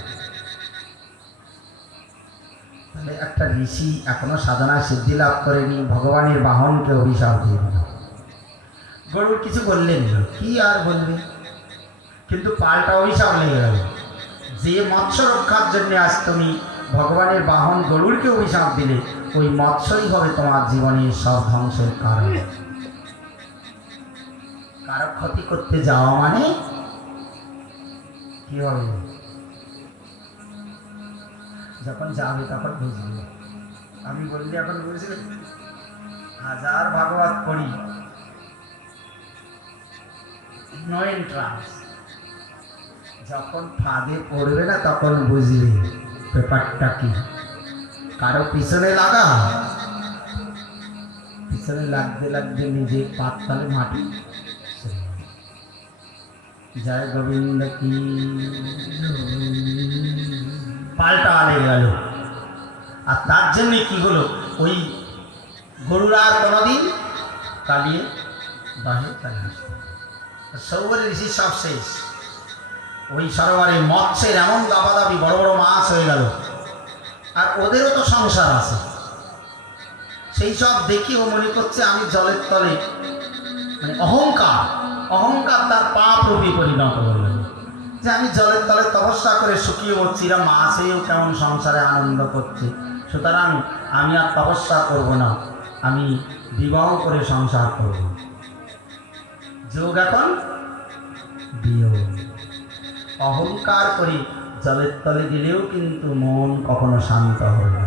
তাহলে একটা ঋষি এখনো সাধনায় সিদ্ধি লাভ করেনি, ভগবানের বাহনকে অভিশাপ দিয়ে দিল। গরুর কিছু বললেন না, কি আর বলবে, কিন্তু পাল্টা অভিশাপ লেগে গেল। যে মৎস্য রক্ষার জন্য আজ তুমি ভগবানের বাহন গরুরকে অভিশাপ দিলে, ওই মৎস্যই হবে তোমার জীবনের সব ধ্বংসের কারণ। কারো ক্ষতি করতে যাওয়া মানে কি হবে? যখন যাবে তখন বুঝবে। আমি বললি এখন বুঝবে? হাজার ভাগবত পড়ি, নো এন্ট্রান্স। যখন ফাঁদে পড়বে না তখন বুঝবে ব্যাপারটা কি। কারো পিছনে লাগা, পিছনে লাগতে লাগতে নিজে পাততালে মাটি। জয় গোবিন্দ কি। পাল্টা লেগে গেল। আর তার জন্যে কি হলো, ওই গরুরা আর কোনোদিন কালিয়ে দহে চলে আসে। সৌবরী ঋষি সব শেষ। ওই সরোবরে মৎস্যের এমন দাবাদাবি, বড় বড় মাছ হয়ে গেল। আর ওদেরও তো সংসার আছে, সেই সব দেখি ও মনে করছে আমি জলের তলে, মানে অহংকার, অহংকার তার পাপ রূপে পরিণত হল, যে আমি জলের তলে তপস্যা করে শুকিয়ে মরছি, এরা মাছ হয়েও কেমন সংসারে আনন্দ করছে, সুতরাং আমি আর তপস্যা করব না, আমি বিবাহ করে সংসার করব। যোগ এখন বিয়োগ। অহংকার করে জলের তলে গেলেও কিন্তু মন কখনো শান্ত হবে না।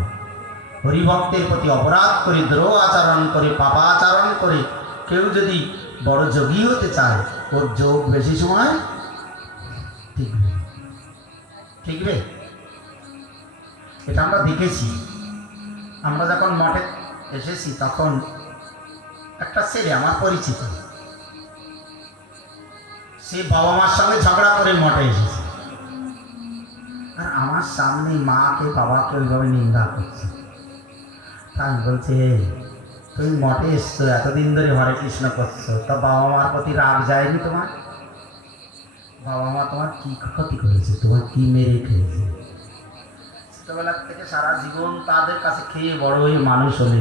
হরিভক্তের প্রতি অপরাধ করে, দ্রোহ আচরণ করে, পাপাচরণ করে কেউ যদি বড় যোগী হতে চায়, ওর যোগ বেশি সময় টিকবে, টিকবে। এটা আমরা দেখেছি। আমরা যখন মঠে এসেছি তখন একটা ছেলে আমার পরিচিত, সে বাবা মার সঙ্গে ঝগড়া করে মঠে এসেছে। আর আমার সামনে মাকে বাবাকে ওইভাবে নিন্দা করছে। তাই বলছে, তুমি মঠে এসছো, এতদিন ধরে হরে কৃষ্ণ করছো, তা বাবা মার প্রতি রাগ যায়নি তোমার? বাবা মা তোমার কি ক্ষতি করেছে, তোমার কি মেরে খেয়েছে? ছোটবেলার থেকে সারা জীবন তাদের কাছে খেয়ে বড় হয়ে মানুষ হলে,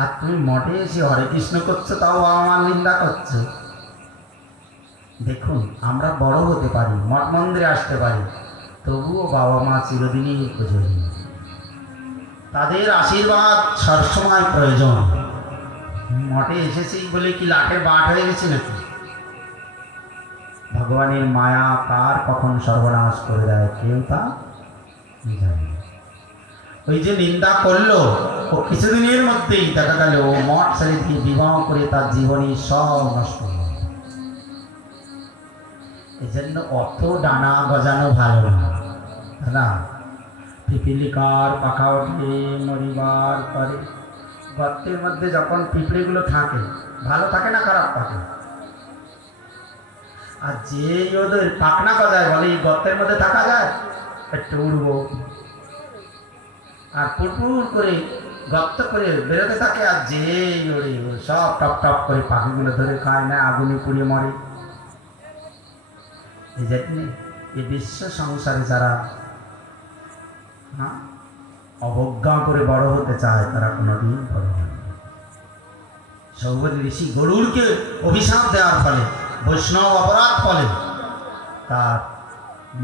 আর তুমি মঠে এসে হরে কৃষ্ণ করছো, তাও বাবা মার নিন্দা করছো। দেখুন, আমরা বড় হতে পারি, মঠ মন্দিরে আসতে পারি, তবুও বাবা মা চিরদিনই প্রয়োজনীয়। তাদের আশীর্বাদ সবসময় প্রয়োজন। মঠে এসেছি বলে কি লাঠের বাট হয়ে গেছে নাকি? ভগবানের মায়া কার কখন সর্বনাশ করে দেয় কেউ তা জানে না। ওই যে নিন্দা করলো, ও কিছুদিনের মধ্যেই দেখা গেল ও মঠ ছেড়ে দিয়ে বিবাহ করে তার জীবনী সব নষ্ট হল। এই জন্য অত ডানা গজানো ভালো না। পিপিলিকার পাখা ওঠে মরিবার পরে, গর্তের মধ্যে যখন পিঁপড়েগুলো থাকে, ভালো থাকে না খারাপ থাকে? আর যে ওদের পাখনা গজায় বলে এই গর্তের মধ্যে থাকা যায়, একটু উড়বো, আর পুরপুর করে গর্ত করে বেরোতে থাকে, আর যে ওড়ে সব টপ টপ করে পাখিগুলো ধরে খায় না, আগুনে পুড়িয়ে মরে। এই জন্য এই বিশ্ব সংসারে যারা অবজ্ঞা করে বড় হতে চায়, তারা কোনোদিন বড় হয় না। সৌগত ঋষি গরুড়কে অভিশাপ দেওয়ার ফলে, বৈষ্ণব অপরাধ ফলে তার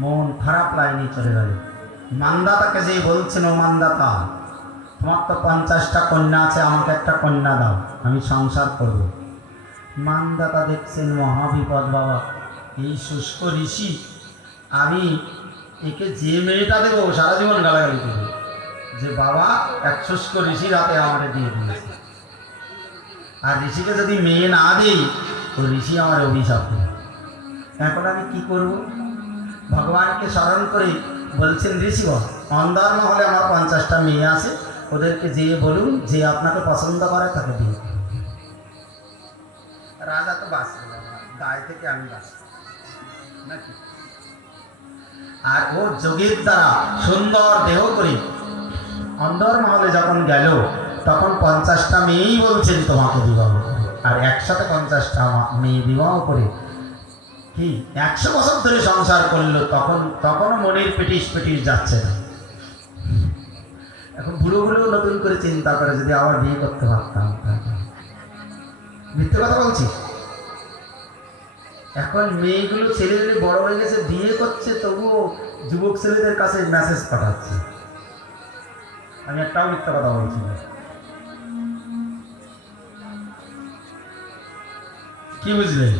মন খারাপ লাইনে চলে গেল। মান্দাতাকে যে বলছেন, ও মান্দাতা, তোমার তো 50টা কন্যা আছে, আমাকে একটা কন্যা দাও, আমি সংসার করব। মান্দাতা দেখছেন মহাবিপদ, বাবা এই শুষ্ক ঋষি, আমি একে যে মেয়েটা দেবো সারা জীবন গালাগালি করবে যে বাবা এক শুষ্ক ঋষির হাতে আমাকে দিয়ে দিয়েছে, আর ঋষিকে যদি মেয়ে না দিই তো ঋষি আমার অভিশাপ দেবে। এখন আমি কি করব? ভগবানকে স্মরণ করে বলছেন, ঋষিগণ, অন্ধর না হলে আমার 50টা মেয়ে আছে, ওদেরকে যেয়ে বলুন যে আপনাকে পছন্দ করে তাকে বিয়ে করুন। রাজা তো বাঁচবে, দায় থেকে আমি বাঁচব নাকি? আর ও যোগের দ্বারা সুন্দর দেহ করে অন্ধর মহলে যখন গেল, তখন 50টা মেয়েই বলছেন তোমাকে বিবাহ করে, আর একসাথে 50টা মেয়ে বিবাহ করে কি 100 বছর ধরে সংসার করলো, তখনও মনের পেটিস পেটিস যাচ্ছে না। এখন বুড়ো বুড়ো নতুন করে চিন্তা করে, যদি আবার বিয়ে করতে পারতাম। মিথ্যে কথা বলছি? এখন মেয়েগুলো ছেলেগুলো বড় হয়ে গেছে, বিয়ে করছে, তবুও যুবক ছেলেদের কাছে মেসেজ পাঠাচ্ছে। আমি একটাও মিথ্যা কথা বলছি না। কি বুঝলেন?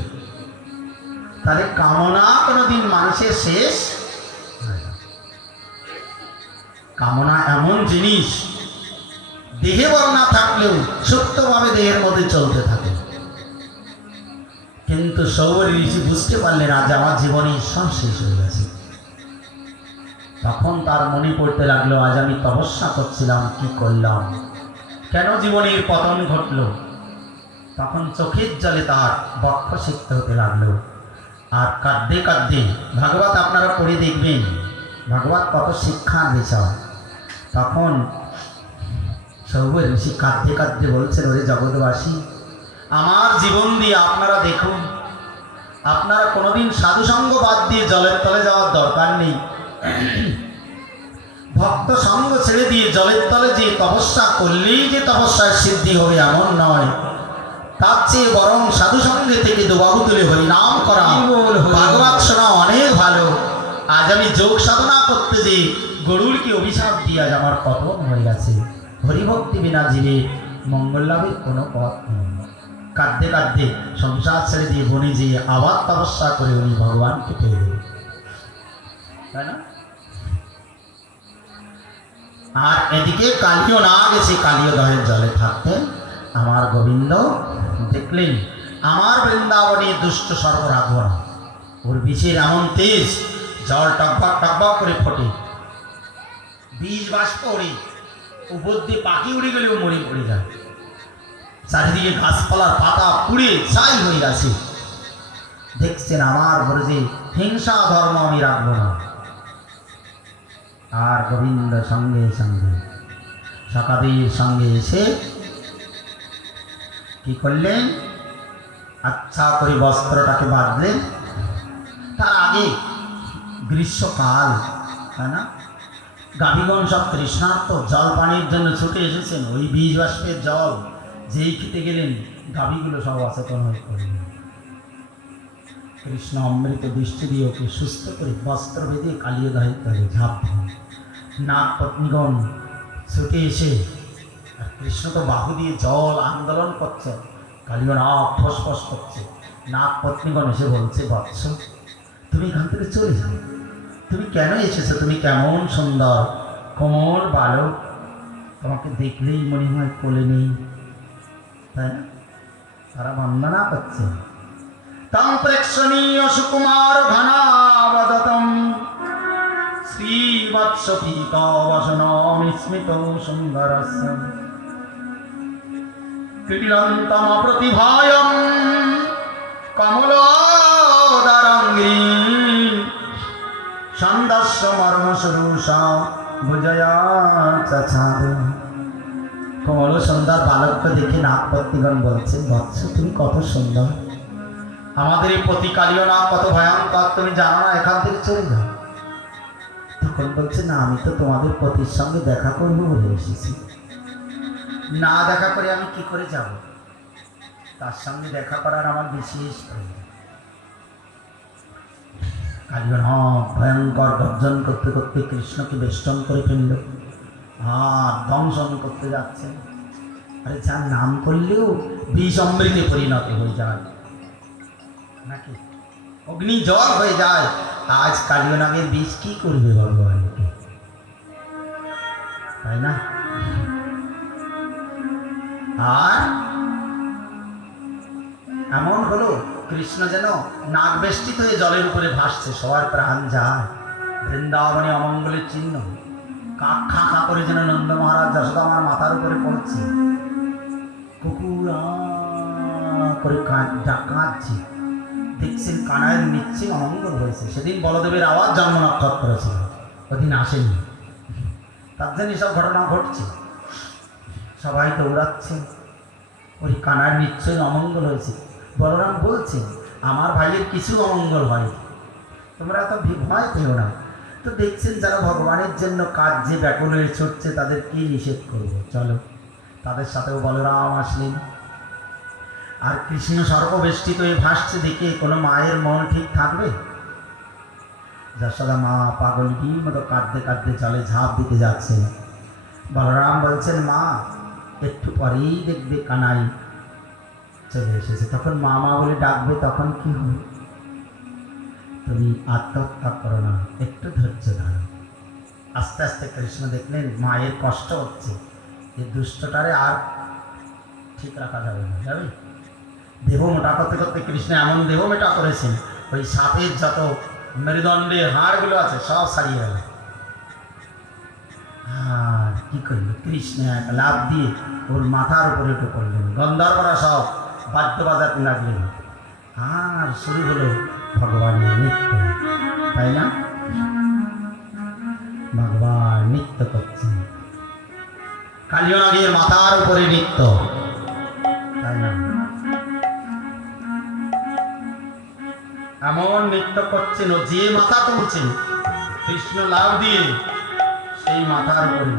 তাহলে কামনা কোনোদিন মানুষের শেষ হয় না। কামনা এমন জিনিস, দেহে বল না থাকলেও সত্যভাবে দেহের মধ্যে চলতে থাকে। কিন্তু সৌবরী ঋষি বুঝতে পারলেন আজ আমার জীবনে সব শেষ হয়ে গেছে। তখন তার মনে পড়তে লাগলো, আজ আমি তপস্যা করছিলাম, কি করলাম, কেন জীবনের পতন ঘটল? তখন চোখের জলে তার বক্ষ সিক্ত হতে লাগলো, আর কাঁদতে কাঁদতে, ভাগবত আপনারা পড়ে দেখবেন, ভাগবত কত শিক্ষার বিষয়। তখন সৌবরী ঋষি কাঁদতে কাঁদতে বলছেন, ওরে জগৎবাসী, আমার জীবন দিয়ে আপনারা দেখুন, আপনারা কোনোদিন সাধুসঙ্গ বাদ দিয়ে জলের তলে যাওয়ার দরকার নেই। ভক্ত সঙ্গ ছেড়ে দিয়ে জলের তলে যে তপস্যা করলেই যে তপস্যার সিদ্ধি হবে এমন নয়, তার চেয়ে বরং সাধুসঙ্গে থেকে দুবাহু তুলে হরিনাম করা, ভাগবত শোনা অনেক ভালো। আজ আমি যোগ সাধনা করতে যে গরুড়কে অভিশাপ দিয়ে আজ আমার পতন হয়ে গেছে। হরিভক্তি বিনা জীবে মঙ্গল লাভের কোনো পথ নেই। কাঁদতে কাঁদতে সংসার ছেড়ে দিয়ে বনে যেয়ে আবার তপস্যা করে উনি ভগবানকে পেয়ে দেবেন, তাই না? আর এদিকে কালীয় না গেছে, কালীয় দহের জলে থাকতেন আমার গোবিন্দ। দেখলেন আমার বৃন্দাবনে দুষ্ট সর্ব রাখব না, ওর বিষের এমন তেজ, জল টকবক টকবক করে ফোটে, বীজ বাষ্প ওড়ে, উপর দিয়ে পাখি উড়ে গেলেও মরে পড়ে যায়, চারিদিকে গাছপালার পাতা পুড়ে ছাই হয়ে গেছে। দেখছেন আমার বলে যে হিংসা ধর্ম আমি রাখবো না, আর গোবিন্দ সঙ্গে সঙ্গে সকাদের সঙ্গে এসে কি করলেন, আচ্ছা করে বস্ত্রটাকে বাঁধলেন। তার আগে গ্রীষ্মকাল, তাই না, গাভীগণ সব তৃষ্ণার্ত, জল পানির জন্য ছুটে এসেছেন। ওই বীজ বাষ্পের জল যেই খেতে গেলেন, গাভীগুলো সব অচেতন হয়ে পড়লেন। কৃষ্ণ অমৃত দৃষ্টি দিয়ে ওকে সুস্থ করে বস্ত্র বেঁধে কালিয়ে দাহিত করে ঝাঁপ দেন। নাগ পত্নীগণ ছুটে এসে, আর কৃষ্ণ তো বাহু দিয়ে জল আন্দোলন করছে, কালিও নাক ফসফস করছে। নাগ পত্নীগণ এসে বলছে, বৎস তুমি এখান থেকে চলে যাও, তুমি কেন এসেছো? তুমি কেমন সুন্দর কোমল বালক, তোমাকে দেখলেই মনে হয় কোলে নেই, তাই না? তারা বন্দনা করছে। তং প্রেক্ষণীয় সুকুমার ঘনাবদতম শ্রীবৎস পীত বসনম স্মিত সুন্দরস্য ক্রীড়ন্তম প্রতিভায়ম কমলোদরঙ্গী ছন্দস্য মর্মসুরুষা বুজয়া চাছাদ। কমল সুন্দর বালককে দেখে নাগপত্নীগণ বলছেন, বৎস তুমি কত সুন্দর, আমাদের এই পতি কালীয় নাগ কত ভয়ঙ্কর, তুমি জানো না, এখান থেকে চলে যাও। তখন বলছে, না আমি তো তোমাদের পতির সঙ্গে দেখা করবো বলে এসেছি, না দেখা করে আমি কি করে যাব? তার সঙ্গে দেখা করার আমার বিশেষ প্রয়োজন। কালীয় নাগ ভয়ঙ্কর গর্জন করতে করতে কৃষ্ণকে বেষ্টন করে ফেলল, আর দংশন করতে যাচ্ছে। আরে যার নাম করলেও বিষ অমৃতে পরিণত হয়ে যায় নাকি, অগ্নি জল হয়ে যায়। আজ কালীয় নাগের বিষ কি করবে ভগবানকে, তাই না? আর এমন হলো, কৃষ্ণ যেন নাগ বেষ্টিত হয়ে জলের উপরে ভাসছে, সবার প্রাণ যায়। বৃন্দাবনে অমঙ্গলের চিহ্ন, কাক খা খা করে যেন নন্দ মহারাজ যশোদা আমার মাথার উপরে পড়ছে, কুকুর করে কাঁদছে। দেখছেন কানাইয়ের নিচ্ছে অমঙ্গল হয়েছে। সেদিন বলদেবের আওয়াজ জন্ম নক্ষত্র ছিল, ওদিন আসেনি, তার জন্য সব ঘটনা ঘটছে। সবাই দৌড়াচ্ছে, ওই কানার নিশ্চয়ই অমঙ্গল হয়েছে। বলরাম বলছেন, আমার ভাইয়ের কিছু অমঙ্গল হয়, তোমরা এত ভয় পেও না। তো দেখছেন যারা ভগবানের জন্য কার্যে ব্যাকুল হয়ে ছুটছে, তাদের কি নিষেধ করবো, চলো। তাদের সাথেও বলরাম আসলেন। আর কৃষ্ণ সর্ববেষ্টিত হয়ে ভাসছে দেখে কোনো মায়ের মন ঠিক থাকবে? যশোদা মা পাগলটির মতো কাঁদতে কাঁদতে জলে ঝাঁপ দিতে যাচ্ছে। বলরাম বলছেন, মা একটু পরেই দেখবে কানাই চলে এসেছে, তখন মা মা বলে ডাকবে, তখন কি হবে? তুমি আত্মহত্যা করো না, একটু ধৈর্য ধরো। আস্তে আস্তে কৃষ্ণ দেখলেন মায়ের কষ্ট হচ্ছে, এই দুষ্টটারে আর ঠিক রাখা যাবে না, যাবে। দেহ মোটা করতে করতে কৃষ্ণ এমন দেহ মেটা করেছেন, ওই সাপের যত মেরুদণ্ডের হাড়গুলো আছে সব ছাড়িয়ে গেল। আর কি করলো কৃষ্ণ, এক লাফ দিয়ে ওর মাথার উপরে উঠে পড়লেন। গন্ধর্বরা সব বাদ্য বাজাতে লাগলেন, আর শুরু হলো ভগবানের নৃত্য, তাই না? ভগবান নৃত্য করছেন, কালীয় নাগের মাথার উপরে নৃত্য, তাই না? এমন নৃত্য করছেন, ও যে মাথা তুলছেন কৃষ্ণ লাভ দিয়ে সেই মাথার উপরে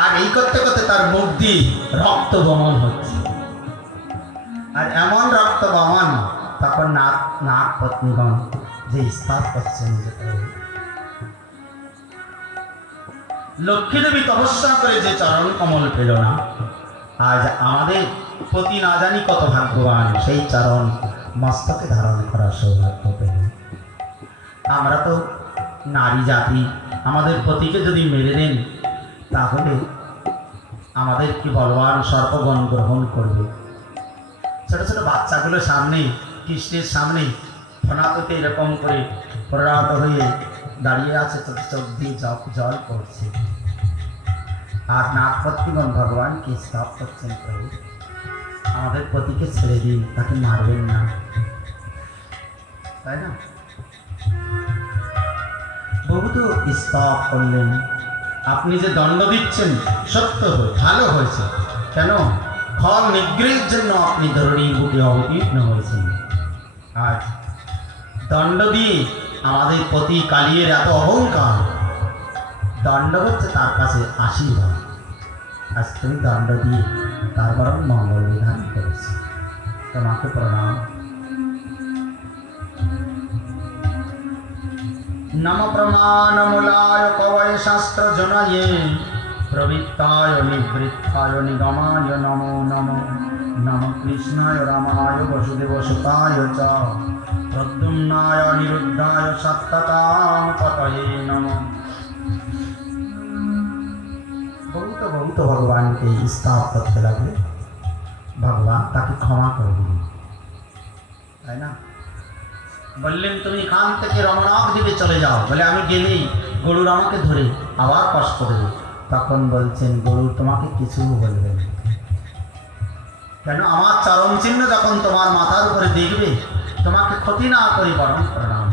আর এই করতে করতে তার মুখ দিয়ে রক্ত বমন হচ্ছে। আর এমন রক্ত বমন, তখন নাগ পত্নীগণ যে ইস্তার করছেন, লক্ষ্মী দেবী তপস্যা করে যে চরণ কমল পেল না, আজ আমাদের প্রতি না জানি কত ভাগ্যবান সেই চরণ মস্তকে ধারণ করার সৌভাগ্য পেল। আমরা তো নারী জাতি, আমাদের পতিকে যদি মেরে দেন তাহলে আমাদের কি বলবান সর্পগণ গ্রহণ করবে। ছোট ছোট বাচ্চাগুলো সামনে, কৃষ্ণের সামনে ফনাততে এরকম করে পরিণত হয়ে দাঁড়িয়ে আছে, চোখ দিয়ে জল পড়ছে। আর নাগপত্নীগণ ভগবানকে স্তব করছেন, প্রভু আমাদের পতিকে ছেড়ে দিন, তাকে মারবেন না, তাই না? বহু তো স্তব করলেন, আপনি যে দণ্ড দিচ্ছেন সত্য ভালো হয়েছে, কেন ফল নিগ্রহের জন্য আপনি ধরণীর বুকে অবতীর্ণ হয়েছেন। আজ দণ্ড দিয়ে আমাদের প্রতি কালিয়ের এত অহংকার, দণ্ড হচ্ছে তার কাছে আশীর্বাদ। আজ তুমি দণ্ড দিয়ে তার বরং মঙ্গল বিধান করেছি, তোমাকে প্রণাম। নম প্রমাণমূলায় কবয় শাস্ত্র জনয়ে প্রবৃত্তায় নিবৃত্তায় নিগমায় নমো নমো। নম কৃষ্ণায় রামায় বসুদেব সুতায় চ প্রদ্যুম্নায় নিরুদ্ধায় সত্যতাং পতয়ে নমঃ। বহুত বহুত ভগবানকে স্তব করতে লাগলে ভগবান তাকে ক্ষমা করে দিলেন, তাই না? বললেন তুমি এখান থেকে রমনাক দিকে চলে যাও, বলে আমি গেলেই গরুর আমাকে ধরে আবার কষ্ট দেবে। তখন বলছেন গরু তোমাকে কিছু বলবে না, কেন আমার চরণ চিহ্ন যখন তোমার মাথার উপরে দেখবে তোমাকে ক্ষতি না করি বরং প্রণাম।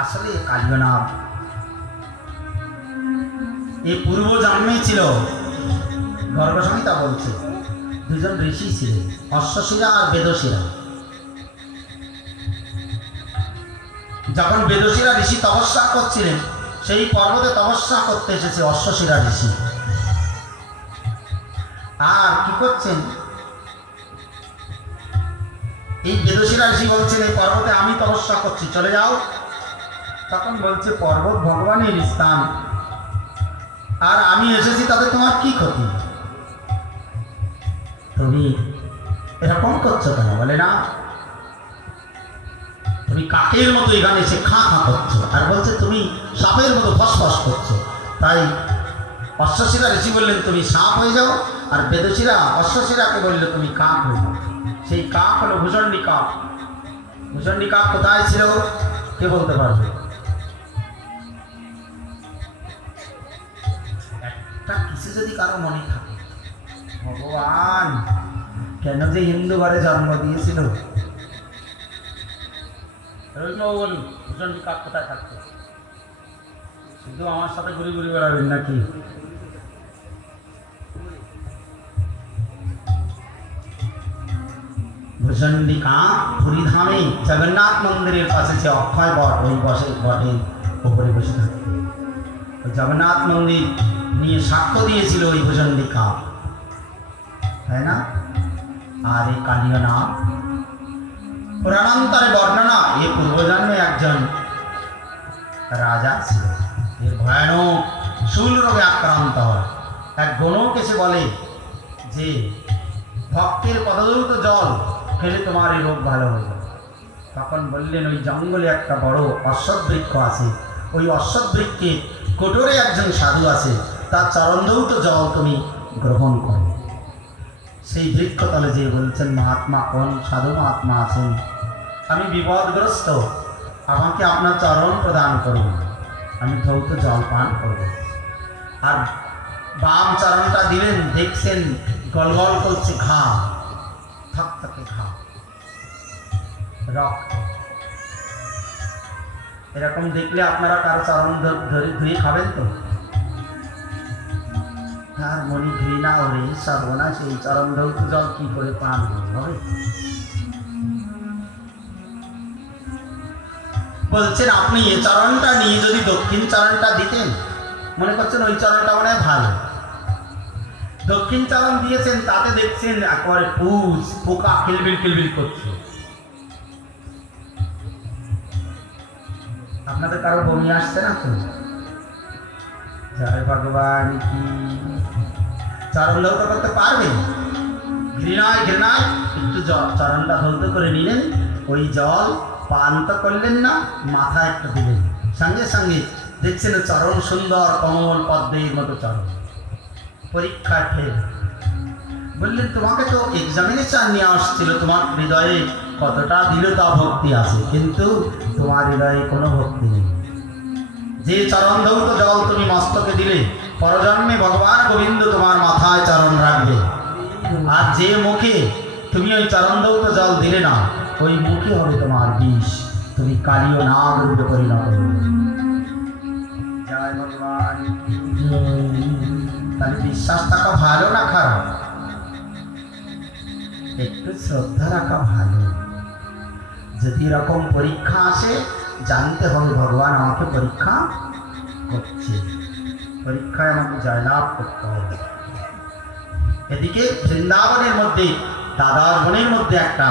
আসলে কালীনাথ এই পূর্ব জন্মেই ছিল, গর্ভসংহিতা বলছে দুজন ঋষি ছিলেন, অশ্বশিরা আর বেদশিরা। যখন বেদশিরা ঋষি তপস্যা করছিলেন, সেই পর্বতে তপস্যা করতে এসেছে অশ্বশিরা ঋষি। আর কি করছেন, এই বেদশিরা ঋষি বলছেন এই পর্বতে আমি তপস্যা করছি, চলে যাও। তখন বলছে পর্বত ভগবানের স্থান, আর আমি এসেছি তাতে তোমার কি ক্ষতি, তুমি এরকম করছো কেন? বলে না, তুমি কাকের মতো এখানে এসে খা খা করছো, আর বলছে তুমি সাপের মতো ফসফস করছো। তাই অশ্বশিরা ঋষি বললেন তুমি সাপ হয়ে যাও, আর বেদশিরা অশ্বশিরাকে বললো তুমি কাক হয়ে যাও। সেই কাক হলো ভূষণ্ডী কাক। ভূষণ্ডী কাক কোথায় ছিল কে বলতে পারবে? একটা কিছু যদি কারো মনে থাকে, ভগবান কেন যে হিন্দু ঘরে জন্ম দিয়েছিল, রবীন্দ্রবাবু বলুন ভূষণ্ডী কাক কোথায় থাকতো? শুধু আমার সাথে ঘুরি ঘুরি বেড়াবেন নাকি? ভূষণ্ডী কাক পুরীধামে জগন্নাথ মন্দিরের পাশে যে অক্ষয় বট, ওই বটের উপরে বসে থাকে। জগন্নাথ মন্দির নিয়ে সাক্ষ্য দিয়েছিল ওই ভূষণ্ডী কাক, তাই না? আর এই কালীনাথ পুরাণান্তরে বর্ণনা, এ পূর্বজন্মে একজন রাজা ছিল, এর ভয়ানক শূল রোগে আক্রান্ত হয়। এক গণক এসে বলে যে ভক্তের পদদৌত জল খেলে তোমার এই রোগ ভালো হয়ে যাবে। তখন বললেন ওই জঙ্গলে একটা বড় অশ্বত্থ বৃক্ষ আছে, ওই অশ্বত্থ বৃক্ষে কোটরে একজন সাধু আছে, তার চরণদৌত জল তুমি গ্রহণ করো। সেই বৃক্ষতলে যে বলছেন মহাত্মা কোন সাধু মহাত্মা আছেন, আমি বিপদগ্রস্ত, আমাকে আপনার চরণ প্রদান করুন, আমি ধৌত জল পান করব। আর বাম চরণটা দিলেন, দেখছেন গলগল করছে ঘা, থকথকে ঘা, রক্ত। এরকম দেখলে আপনারা কারো চরণ ধরে ধুয়ে খাবেন তো? তার মনে ঘৃণা ওরে সর্বনা, সেই চরণ ধৌত জল কি করে পান হবে? বলছেন আপনি এ চরণটা নিয়ে যদি দক্ষিণ চরণটা দিতেন, মনে করছেন ওই চরণটা মনে হয় ভালো, দক্ষিণ চরণ দিয়েছেন, তাতে দেখছেন একেবারে পুষ পোকা কিলবিল কিলবিল করছে। আপনাদের কারো বমি আসছে না তো? জয় ভগবান কি। চরণ ধৌত করতে পারবেন? ঘৃণায় ঘৃণায় একটু চরণটা ধৌত করে নিলেন, ওই জল পান তো করলেন না, মাথায় একটু দিলেন, সঙ্গে সঙ্গে দেখছেন চরণ সুন্দর কমল পদ্মের মতো চরণ। পরীক্ষায় ফেল। বললেন তোমাকে তো এক্সামিনেশন নিয়ে আসছিল, তোমার হৃদয়ে কতটা দৃঢ়তা ভক্তি আছে, কিন্তু তোমার হৃদয়ে কোনো ভক্তি নেই। যে চরণ ধৌত জল তুমি মস্তকে দিলে পরজন্মে ভগবান গোবিন্দ তোমার মাথায় চরণ রাখবে। আর যে মুখে তুমি ওই চরণ ধৌত জল দিলে না, ওই মুখে হবে তোমার বিষ, তুমি কালীয় নাগ রূপে পরিণত হবে। জয় ভগবান। তাহলে বিশ্বাস থাকা ভালো না খারাপ? একটু শ্রদ্ধা রাখা ভালো। যদি এরকম পরীক্ষা আসে, জানতে হবে ভগবান আমাকে পরীক্ষা করছে, পরীক্ষায় আমাকে জয়লাভ করতে হবে। এদিকে বৃন্দাবনের মধ্যে দাদার বনের মধ্যে একটা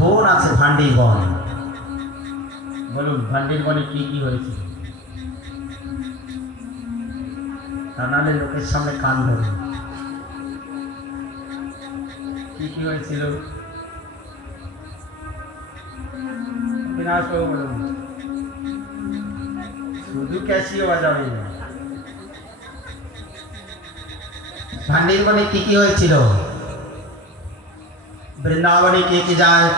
বন আছে, ভান্ডির বন। বলুন ভান্ডির বনে কি কি হয়েছিল? তা নাহলে লোকের সামনে কান ধরে। কি কি হয়েছিল? বিনাশবাবু বলুন। শুধু ক্যাসিও বাজাবে না। ভান্ডির বনে কি কি হয়েছিল? বৃন্দাবনে কে কে যায়?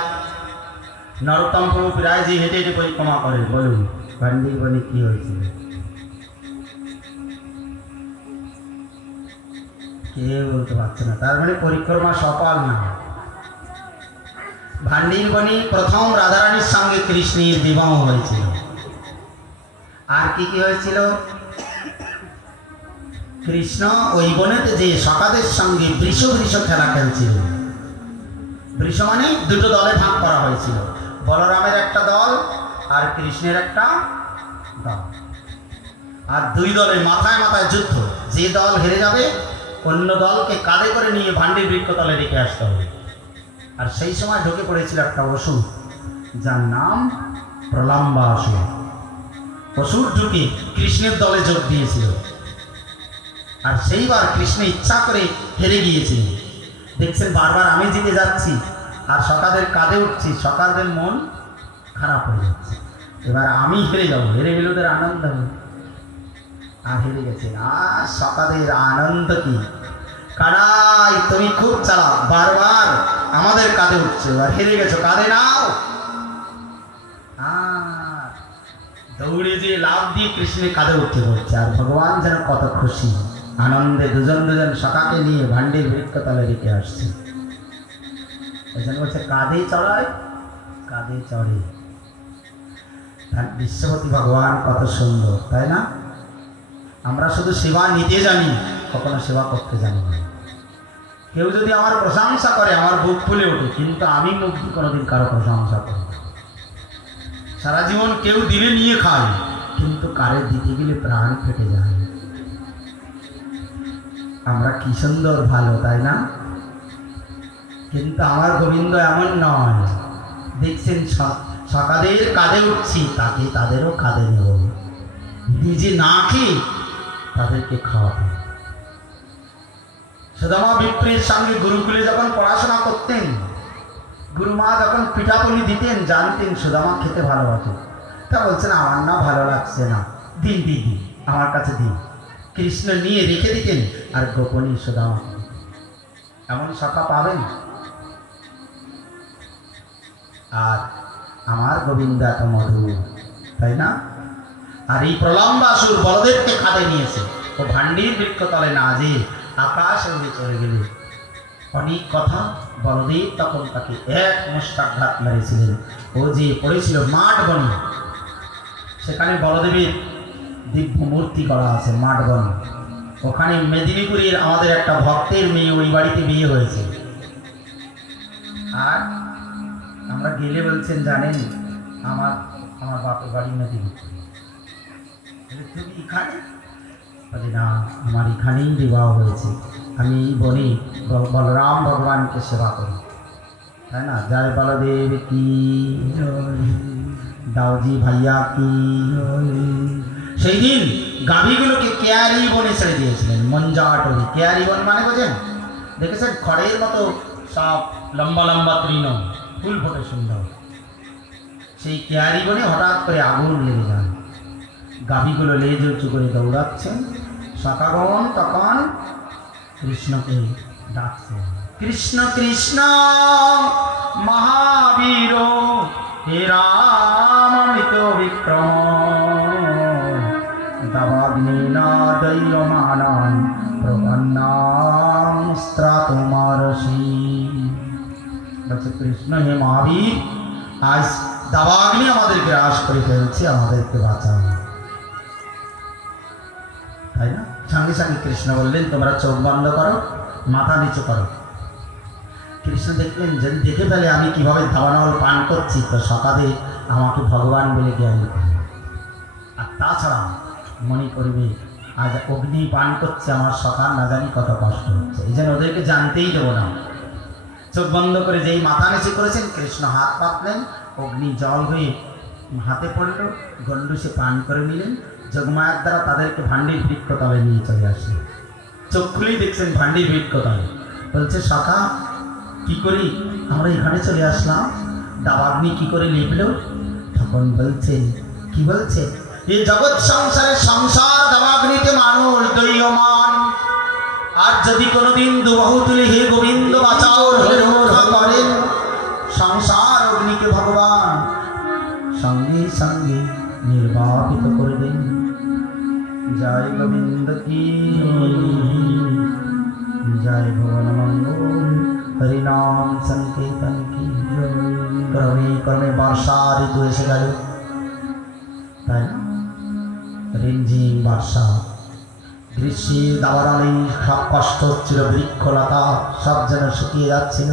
নরোত্তম প্রভু প্রায়জি হেঁটে হেঁটে পরিক্রমা করে। বলুন ভান্ডির বনে কি হয়েছিল? কে বলতে পারছে না? তার মানে পরিক্রমা সফল না। ভান্ডির বনে প্রথম রাধারানীর সঙ্গে কৃষ্ণের বিবাহ হয়েছিল। আর কি কি হয়েছিল? কৃষ্ণ ওই বনেতে যে সখাদের সঙ্গে বৃষ খেলা খেলছিল। বৃষ মানে দুটো দলে ভাগ করা হয়েছিল, বলরামের একটা দল আর কৃষ্ণের একটা দল। আর দুই দলের মাথায় মাথায় যুদ্ধ। যে দল হেরে যাবে অন্য দলকে কাঁধে করে নিয়ে ভান্ডির বৃক্ষতলে রেখে আসতে হবে। আর সেই সময় ঢুকে পড়েছিল একটা অসুর, যার নাম প্রলম্বাসুর। অসুর ঢুকে কৃষ্ণের দলে যোগ দিয়েছিল। আর সেইবার কৃষ্ণ ইচ্ছা করে হেরে গিয়েছিল। দেখছেন বারবার আমি জিতে যাচ্ছি আর সখাদের কাঁধে উঠছি, সখাদের মন খারাপ হয়ে যাচ্ছে। এবার আমি হেরে যাবো, হেরে গেলে ওদের আনন্দ হবে। আর হেরে গেছে। আর সখাদের আনন্দ কি? কানাই তুমি খুব চালাক, বারবার আমাদের কাঁধে উঠছে, এবার হেরে গেছো, কাঁধে নাও। দৌড়ে যে লাভ দিয়ে কৃষ্ণের কাঁধে উঠতে বলছে। আর ভগবান যেন কত খুশি, আনন্দে দুজন দুজন সখাকে নিয়ে ভান্ডির বৃক্ষতলে রেখে আসছে। এই জন্য বলছে কাঁধে চড়ায়, কাঁধে চড়ে। বিশ্বপতি ভগবান কত সুন্দর, তাই না? আমরা শুধু সেবা নিতে জানি, কখনো সেবা করতে জানি না। কেউ যদি আমার প্রশংসা করে আমার বুক ফুলে ওঠে, কিন্তু আমি মুখ দিয়ে কোনোদিন কারো প্রশংসা করি না। সারা জীবন কেউ দিলে নিয়ে খায়, কিন্তু কারে দিতে গেলে প্রাণ ফেটে যায়। আমরা কি সুন্দর ভালো, তাই না? কিন্তু আমার গোবিন্দ এমন নয়। দেখছেন সকাদের কাঁধে উঠছি, তাকে তাদেরও কাঁধে নেব, নিজে না খেয়ে তাদেরকে খাওয়াবে। সুদামা বিপ্রের সঙ্গে গুরুকুলে যখন পড়াশোনা করতেন, গুরুমা যখন পিঠাপুলি দিতেন, জানতেন সুদামা খেতে ভালোবাসে। তা বলছেন আমার না ভালো লাগছে না, দিন দিন দিন আমার কাছে দিন। কৃষ্ণ নিয়ে রেখে দিতেন আর গোপনী সুদামা। এমন সখা পাবেন? আর আমার গোবিন্দ এত মধুর, তাই না? আর এই প্রলম্বাসুর বলদেবকে খাদে নিয়েছে। ও ভান্ডির বৃক্ষতলে না যে আকাশে উড়ে চলে গেলে। অনেক কথা। বলদেব তখন তাকে এক মুষ্টাঘাত মেরেছিলেন। ও যে পড়েছিল মাঠ বনে, সেখানে বলদেবের দিব্য মূর্তি করা আছে মাঠ বনে। ওখানে মেদিনীপুরের আমাদের একটা ভক্তের মেয়ে, ওই বাড়িতে বিয়ে হয়েছে। আর আমরা গেলে বলছেন জানেন আমার আমার বাপের বাড়ি মেদিনীপুর। তুমি এখানে? বলে না, আমার এখানেই বিবাহ হয়েছে। আমি বলি বলরাম ভগবানকে সেবা করি, তাই না? জয় বলদেব কি, দাউজি ভাইয়া কি। সেই দিন গাভীগুলোকে কেয়ারি বনে ছেড়ে দিয়েছিলেন, মঞ্জাটরি। কেয়ারি বন মানে বোঝেন? দেখেছেন খড়ের মতো সব লম্বা লম্বা তৃণ, ফুল ফোটে সুন্দর। সেই কেয়ারি বনে হঠাৎ করে আগুন লেগে যায়। গাভীগুলো লেজ উঁচু করে দৌড়াচ্ছেন। সখাগণ তখন কৃষ্ণকে ডাকছে, কৃষ্ণ কৃষ্ণ মহাবীর হে রাম অমিত বিক্রম দৈয়মানান প্রপন্নাং স্ত্রাতুমারসি। বলছে কৃষ্ণ হে মহাবীর, আজ দাবাগ্নি আমাদের গ্রাস করে ফেলছে, আমাদেরকে বাঁচাও। তাই না? সঙ্গে সঙ্গে কৃষ্ণ বললেন তোমরা চোখ বন্ধ করো, মাথা নিচু করো। কৃষ্ণ দেখলেন যদি দেখে ফেলে আমি কিভাবে দাবানল পান করছি, তো সকালে আমাকে ভগবান বলে জ্ঞান করবে। আর তাছাড়া মনে করবে আজ অগ্নি পান করছে আমার সকাল, না জানি কত কষ্ট হচ্ছে, এই জন্য ওদেরকে জানতেই দেবো না। চোখ বন্ধ করে যেই মাথা নিচু করেছেন, কৃষ্ণ হাত পাতলেন, অগ্নি জল হয়ে হাতে পড়ল, গণ্ডুসে পান করে নিলেন। যোগমায়ার দ্বারা তাদেরকে ভান্ডির বৃক্ষতলে নিয়ে চলে আসলেন। চোখ খুলেই দেখছেন ভান্ডির বৃক্ষতলে। বলছে সখা কি করি আমরা এখানে চলে আসলাম, দাবাগ্নি কি করে লিপল? তখন বলছেন, কি বলছে, এই জগৎ সংসারের সংসার দাবাগ্নিতে মানুষ দৈয়মান, আর যদি কোনোদিন দুবাহু তুলে হে গোবিন্দ বাঁচাও বলে রক্ষা করেন, সংসার অগ্নিকে ভগবান সঙ্গে সঙ্গে নির্বাপিত করবেন। জয় গোবিন্দ কি জয়, ভুবন মঙ্গল হরিনাম সংকীর্তন কি জয়। ক্রমে ক্রমে বর্ষা ঋতু এসে গেল, তাই না? রিমঝিম বর্ষা, গ্রীষ্মের দাবানলে সব কষ্ট হচ্ছিল, বৃক্ষলতা সব যেন শুকিয়ে যাচ্ছিল।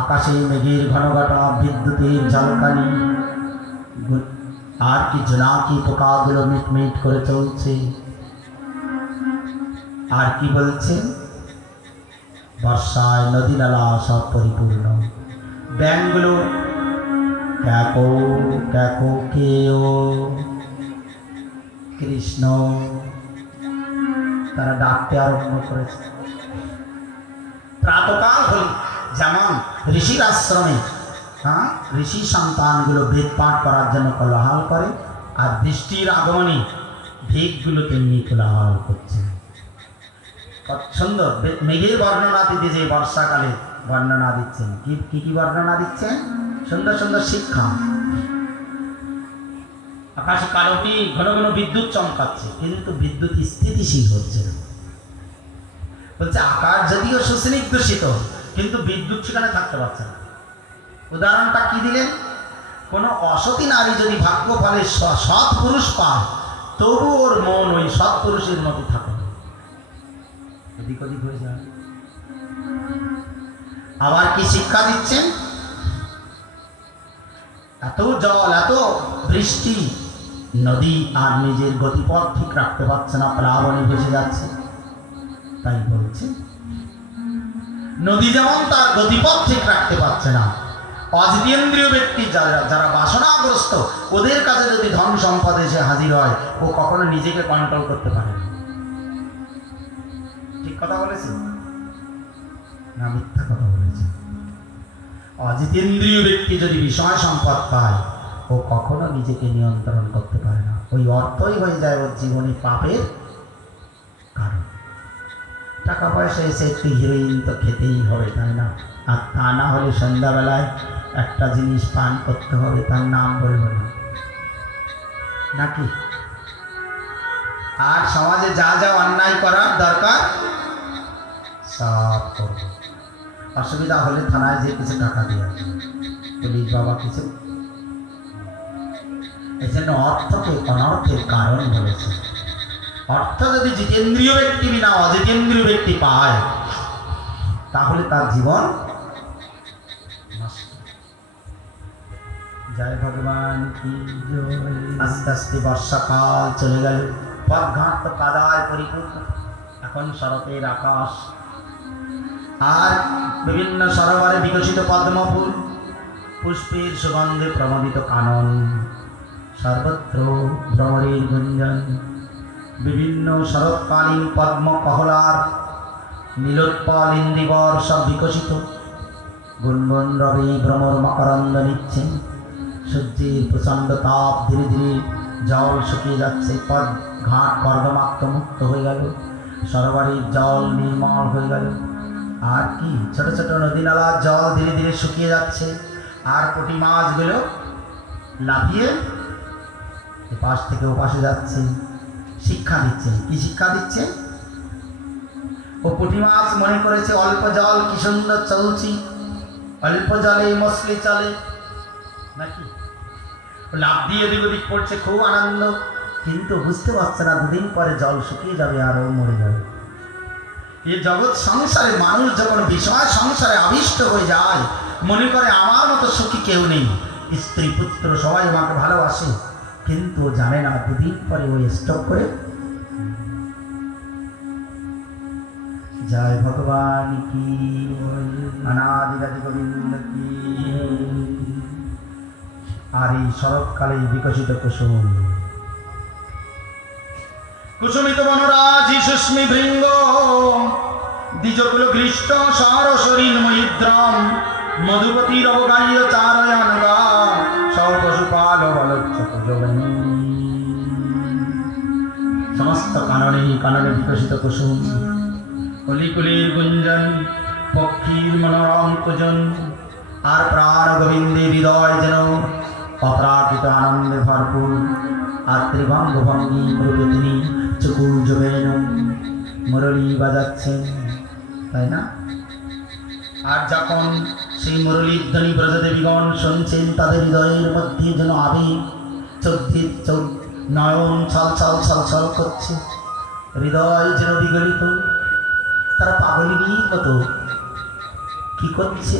আকাশে মেঘের ঘনঘটা, বিদ্যুতের ঝলকানি, আর কি জোনাকি পোকাগুলো মিটমিট করে চলছে। আর কি বলছে, বর্ষায় নদী নালা সব পরিপূর্ণ, ব্যাঙগুলো ক্যাকো ক্যাকো কেও কৃষ্ণ তারা ডাকতে আরম্ভ করেছে। প্রাতকাল হল যেমন ঋষির আশ্রমে ঋষি সন্তানগুলো বেদ পাঠ করার জন্য কোলাহল করে, আর বৃষ্টির আগমনে ভেগগুলো তেমনি কোলাহল করছে। কত সুন্দর মেঘের বর্ণনা দিতে, যে বর্ষাকালে বর্ণনা দিচ্ছেন, কি কি বর্ণনা দিচ্ছেন? সুন্দর সুন্দর শিক্ষা। আকাশে কালোটি, ঘন ঘন বিদ্যুৎ চমকাচ্ছে, কিন্তু বিদ্যুৎ স্থিতিশীল হচ্ছে না। বলছে আকাশ যদিও সুস্নিগ্ধ শীতল, কিন্তু বিদ্যুৎ সেখানে থাকতে পারছে না। উদাহরণটা কি দিলেন, কোনো অসতী নারী যদি ভাগ্য ফলে সৎ পুরুষ পায়, তবু ওর মন ওই সৎ পুরুষের মতো থাকে, এদিক ওদিক হয়ে যায়। আবার কি শিক্ষা দিচ্ছেন, এত জল এত বৃষ্টি, নদী আর নিজের গতিপথ ঠিক রাখতে পারছে না, প্লাবনে ভেসে যাচ্ছে। তাই বলছে নদী যেমন তার গতিপথ ঠিক রাখতে পারছে না, অজিতেন্দ্রীয় ব্যক্তি যারা বাসনাগ্রস্ত, ওদের কাছে যদি ধন সম্পদ এসে হাজির হয়, ও কখনো নিজেকে কন্ট্রোল করতে পারে না। ঠিক কথা বলেছে না মিথ্যা কথা বলেছে? অজিতেন্দ্রীয় ব্যক্তি যদি বিষয় সম্পদ পায়, ও কখনো নিজেকে নিয়ন্ত্রণ করতে পারে না। ওই অর্থই হয়ে যায় ওর জীবনে পাপের কারণ। টাকা পয়সা এসে একটু হিরোইন তো খেতেই হবে, তাই না? আর তা না হলে সন্ধ্যাবেলায় একটা জিনিস পান করতে হবে, তার নাম বলবো না নাকি? আর সমাজে যা যা অন্যায় করার দরকার সব করবো। অসুবিধা হলে থানায় যে কিছু টাকা দিয়ে আসবে, পুলিশ বাবা কিছু। এই জন্য অর্থকে অনর্থের কারণ বলেছে। অর্থ যদি জিতেন্দ্রীয় ব্যক্তি বিনা অজিতেন্দ্রীয় ব্যক্তি পায়, তাহলে তার জীবন নষ্ট। জয় ভগবান কি জয়। আস্তে আস্তে বর্ষাকাল চলে গেল, পথঘাট তো কাদায় পরিপূর্ণ। এখন শরতের আকাশ, আর বিভিন্ন সরোবরে বিকশিত পদ্মফুল, পুষ্পের সুগন্ধে প্রমোদিত কানন, সর্বত্র ভ্রমরের গুঞ্জন। বিভিন্ন শরৎকালীন পদ্ম কহলার নীলোৎপল ইন্দিবর সব বিকশিত। গুনগুন রবি ভ্রমর মকরন্দ নিচ্ছেন। সূর্যের প্রচণ্ড তাপ, ধীরে ধীরে জল শুকিয়ে যাচ্ছে, পথ ঘাট কর্দমাক্ত মুক্ত হয়ে গেল, সরোবরের জল নির্মল হয়ে গেল। আর কি ছোট ছোট নদী নালার জল ধীরে ধীরে শুকিয়ে যাচ্ছে, আর পুঁটি মাছগুলো লাফিয়ে এপাশ থেকে ওপাশে যাচ্ছে। শিক্ষা দিচ্ছেন। কি শিক্ষা দিচ্ছেন? ও পুঁটি মাছ মনে করেছে অল্প জল কি সুন্দর চলছি, অল্প জলে মছলি চলে নাকি, লাভ দিয়ে এদিক ওদিক পড়ছে, খুব আনন্দ, কিন্তু বুঝতে পারছে না দুদিন পরে জল শুকিয়ে যাবে আর ও মরে যাবে। এই জগৎ সংসারে মানুষ যখন বিষয় সংসারে আবিষ্ট হয়ে যায়, মনে করে আমার মতো সুখী কেউ নেই, স্ত্রী পুত্র সবাই আমাকে ভালোবাসে, কিন্তু জানে না দুদিন পরে ওই স্টপ করে। জয় ভগবান কি, অনাদিরাদি গোবিন্দ কি। আর এই শরৎকালে বিকশিত কুসুম, কুসুমিত বনরাজ সুস্মি ভৃঙ্গ, দ্বিজকুল ঘৃষ্ট সার শরীর মহিদ্রাম, মধুপতির অবগাহ্য চারয়ান গা, সব পশুপাল বলচ্ছক যোগনী। সমস্ত কাননে কাননে বিকশিত কুসুম, কলিকুলির গুঞ্জন, পক্ষীর মনোরম কুজন, আর প্রাণ গোবিন্দে হৃদয় যেন অপ্রাকৃত আনন্দে ভরপুর। আর ত্রিভঙ্গ ভঙ্গি রূপে তিনি চকুল জবেন মুরলী বাজাচ্ছেন, তাই না? আর যখন সেই মুরলীর ধ্বনি ব্রজদেবীগণ শুনছেন, তাদের হৃদয়ের মধ্যে যেন আবেগ চোখ নয়ন ছলছল ছলছল করছে, হৃদয় যেন বিগলিত। তারা পাগলিনীর মতো কি করছে,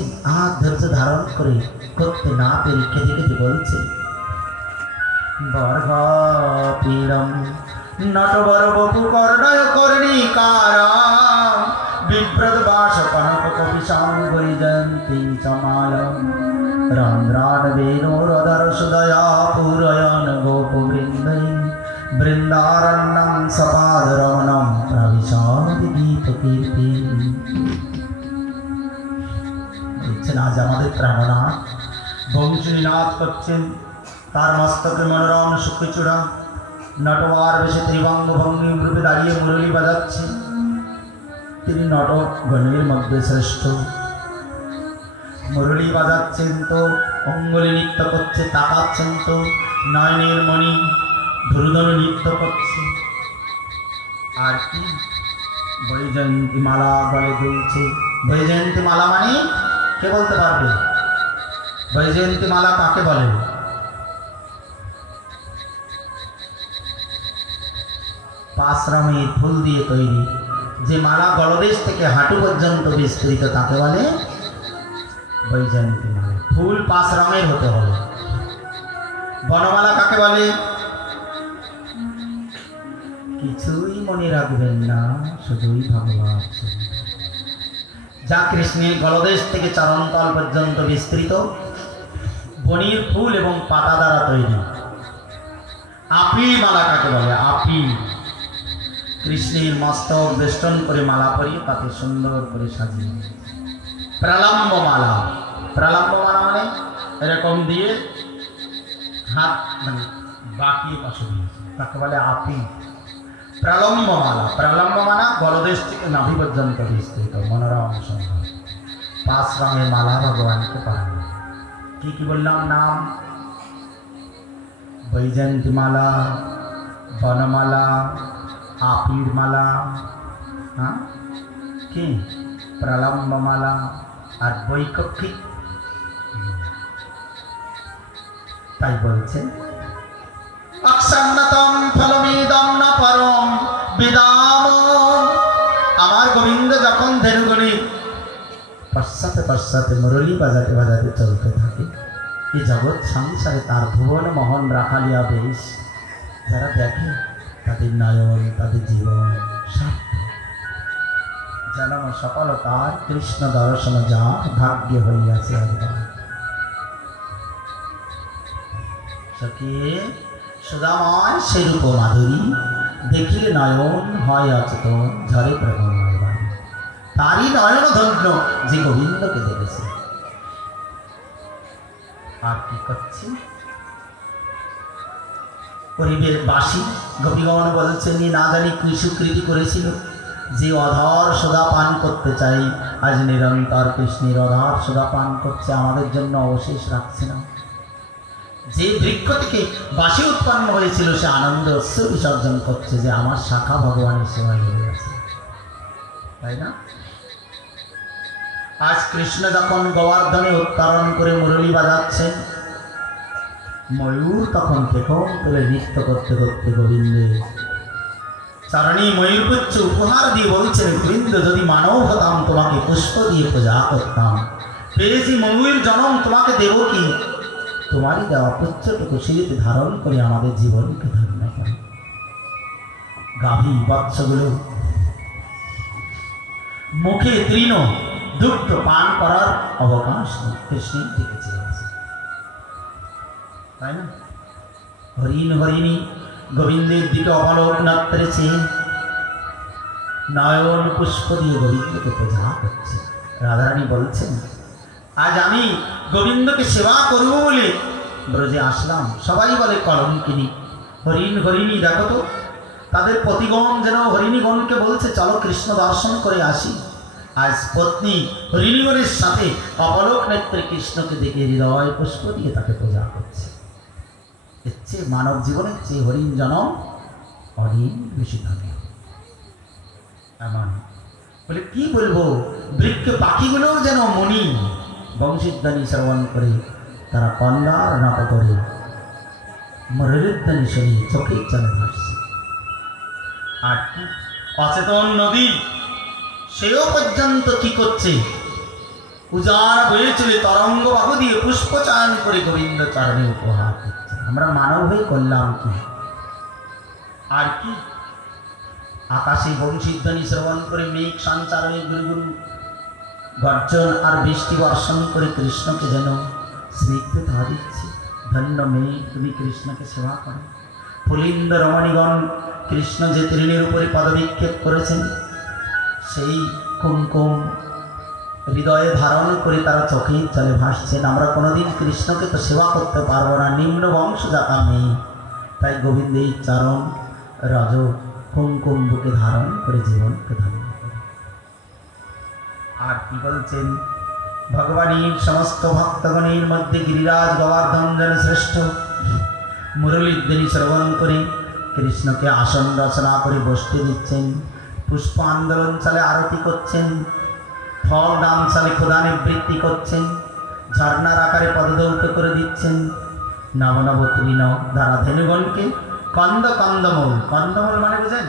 ধৈর্য ধারণ করে করতে না পেরে কেঁদে কেঁদে বলছে, বর্গপীড়ম নটবর বপু কর্ণয় কর্ণিকার, বিভ্রদ বাস কনক কপিশাং বৈজয়ন্তী চমাল, রন্ধ্রান বেণুরধর সুদয়া পূরয়ন গোপ বৃন্দৈ, বৃন্দারণ্যং সপাদ রমণম প্রবিশাদি গীত কীর্তি। বলছেন আজ আমাদের প্রাণনাথ বংশীনাথ করছেন, তার মস্তকে মনোরম সুখচূড়া, নটবার বেশে ত্রিভঙ্গ ভঙ্গি রূপে দাঁড়িয়ে মুরলী বাজাচ্ছেন। তিনি নটগণের মধ্যে শ্রেষ্ঠ। মুরলী বাজাচ্ছেন তো, অঙ্গলি নৃত্য করছে, তাকাচ্ছেন তো, নয়নের মণি ধুরুধনু নৃত্য করছে। আর কি বৈজয়ন্তী মালা গলে দুলছে। বৈজয়ন্তী মালা মানে কে বলতে পারবে? বৈজয়ন্তী মালা কাকে বলে? পাঁচরঙের ফুল দিয়ে তৈরি যে মালা গলদেশ থেকে হাঁটু পর্যন্ত বিস্তৃত, তাকে বলে বৈজয়ন্তী মালা। ফুল 5 রঙের হতে হবে। বনমালা কাকে বলে? কিছুই মনে রাখবেন না, শুধুই ভগবান, যা কৃষ্ণের গলদেশ থেকে চরণতল পর্যন্ত বিস্তৃত, বনির ফুল এবং পাতা দ্বারা তৈরি। আপিল মালা কাকে বলে? আপিল কৃষ্ণের মস্তক বেষ্টন করে মালা পরিয়ে তাতে সুন্দর করে সাজিয়ে। প্রলম্ব মালা, প্রলম্ব মালা মানে এরকম দিয়ে হাত মানে বাকিয়ে পাশে দিয়েছে, তাকে বলে আপিল। প্রলম্ব মালা, প্রলম্ব মালা গলদেশ থেকে নাভি পর্যন্ত বিস্তৃত, মনোরম সুন্দর। 5 রঙের মালা ভগবানকে পরানো। কি কি বললাম নাম? বৈজয়ন্তী মালা, বনমালা, আপির মালা, হ্যাঁ কি প্রলম্ব মালা আর বৈকক্ষিক। তাই বলছেন অক্ষন্নতম ফলমিদম না পরম বিদাম। আমার গোবিন্দ যখন ধেনুগণি পশ্চাতে পশ্চাতে মুরলী বাজাতে বাজাতে চলতে থাকে, এই জগৎ সংসারে তার ভুবন মোহন রাখালিয়া বেশ যারা দেখে, তাদের নয়ন, তাদের জীবন জন্ম সফলতার কৃষ্ণ দর্শন যা ভাগ্য হইয়াছে। সখী সুদাময় সেরূপ মাধুরী, দেখিলে নয়ন হয় অচেতন, ঝরে প্রেমময় বাণী। তারই নয়ন ধন্য যে গোবিন্দকে দেখেছে। আর কি করছে? পরিবেশ বাসী গোপীগণ বলছেন, না জানি কি সুকৃতি করেছিল, যে অধর সোদা পান করতে চাই, আজ নিরন্তর কৃষ্ণের অধর সোদা পান করছে, আমাদের জন্য অবশেষ রাখছে না। যে বৃক্ষ থেকে বাসি উৎপন্ন হয়েছিল সে আনন্দ অশ্রু বিসর্জন করছে যে আমার শাখা ভগবানের সেবায় হয়ে গেছে, তাই না? আজ কৃষ্ণ যখন গোবর্ধনে উত্তরণ করে মুরলী বাজাচ্ছেন, ময়ূর তখন পেখম তুলে নৃত্য করতে করতে গোবিন্দের চারণী ময়ূরপুচ্ছ উপহার দিয়ে বলছেন, গোবিন্দ যদি মানব হতাম তোমাকে পুষ্প দিয়ে পূজা করতাম, পেয়েছি ময়ূর জনম তোমাকে দেব কি, তোমারই দেওয়া পুচ্ছটুকু শিরিতে ধারণ করে আমাদের জীবনকে ধন্য করে। গাভী বৎসগুলো মুখে তৃণ দুগ্ধ পান করার অবকাশ নেই, কৃষ্ণের দিকে চেয়ে আছে, তাই না? হরিণ হরিণী গোবিন্দের দিকে অবলোক নাত্রে চেয়ে নয়ন পুষ্প দিয়ে গোবিন্দকে পূজা করছে। রাধারানী বলছেন, আজ আমি গোবিন্দকে সেবা করব বলে ব্রজে আসলাম। সবাই বলে কলঙ্কিনী, হরিণ হরিণী দেখো তো, তাদের পতিগণ যেন হরিণীগণকে বলছে চলো কৃষ্ণ দর্শন করে আসি। আজ পত্নী হরিণীগণের সাথে অবলোক নেত্রে কৃষ্ণকে দেখে হৃদয় পুষ্প দিয়ে তাকে পূজা করছে। এর চেয়ে মানব জীবনের চেয়ে হরিণ জনম অনেক বেশি থাকে। এমন বলে কি বলবো, বৃক্ষ পাখিগুলোও যেন মনি বংশীধ্বনি শ্রবণ করে তারা কন্যার নত করে মুরলীধ্বনি শুনি চোখেই চলে ভাসছে। আর কি অচেতন নদী সেও পর্যন্ত কি করছে, উজাড় বয়ে চলে তরঙ্গ বাহু দিয়ে পুষ্প চয়ন করে গোবিন্দ চরণে উপহার দিচ্ছে। আমরা মানব হয়ে করলাম কি? আর কি আকাশে বংশীধ্বনি শ্রবণ করে মেঘ সঞ্চারণে গুরুগুরু গর্জন আর বৃষ্টি বর্ষণ করে কৃষ্ণকে যেন স্নিগ্ধতা দিচ্ছি। ধন্য মেঘ, তুমি কৃষ্ণকে সেবা করো। পুলিন্দ রমণীগণ কৃষ্ণ যে তৃণের উপরে পদবিক্ষেপ করেছেন সেই কুমকুম হৃদয়ে ধারণ করে তারা চোখেই চলে ভাসছেন। আমরা কোনোদিন কৃষ্ণকে তো সেবা করতে পারবো না, নিম্ন বংশজাতা মেয়ে, তাই গোবিন্দের চরণ রজ কুমকুম বুকে ধারণ করে জীবনকে ধারণ করে। আর কি বলছেন, ভগবানের সমস্ত ভক্তগণের মধ্যে গিরিরাজ গোবর্ধন যেন শ্রেষ্ঠ। মুরলীধ্বনি শ্রবণ করে কৃষ্ণকে আসন রচনা করে বসতে দিচ্ছেন, পুষ্প আন্দোলন চালে আরতি করছেন, ফল দাম চালে ক্ষুধা নিবৃত্তি করছেন, ঝর্ণার আকারে পদদৌত করে দিচ্ছেন। নব নব তৃণ দ্বারা ধেনুগণকে কন্দমূল, কন্দমূল মানে বুঝেন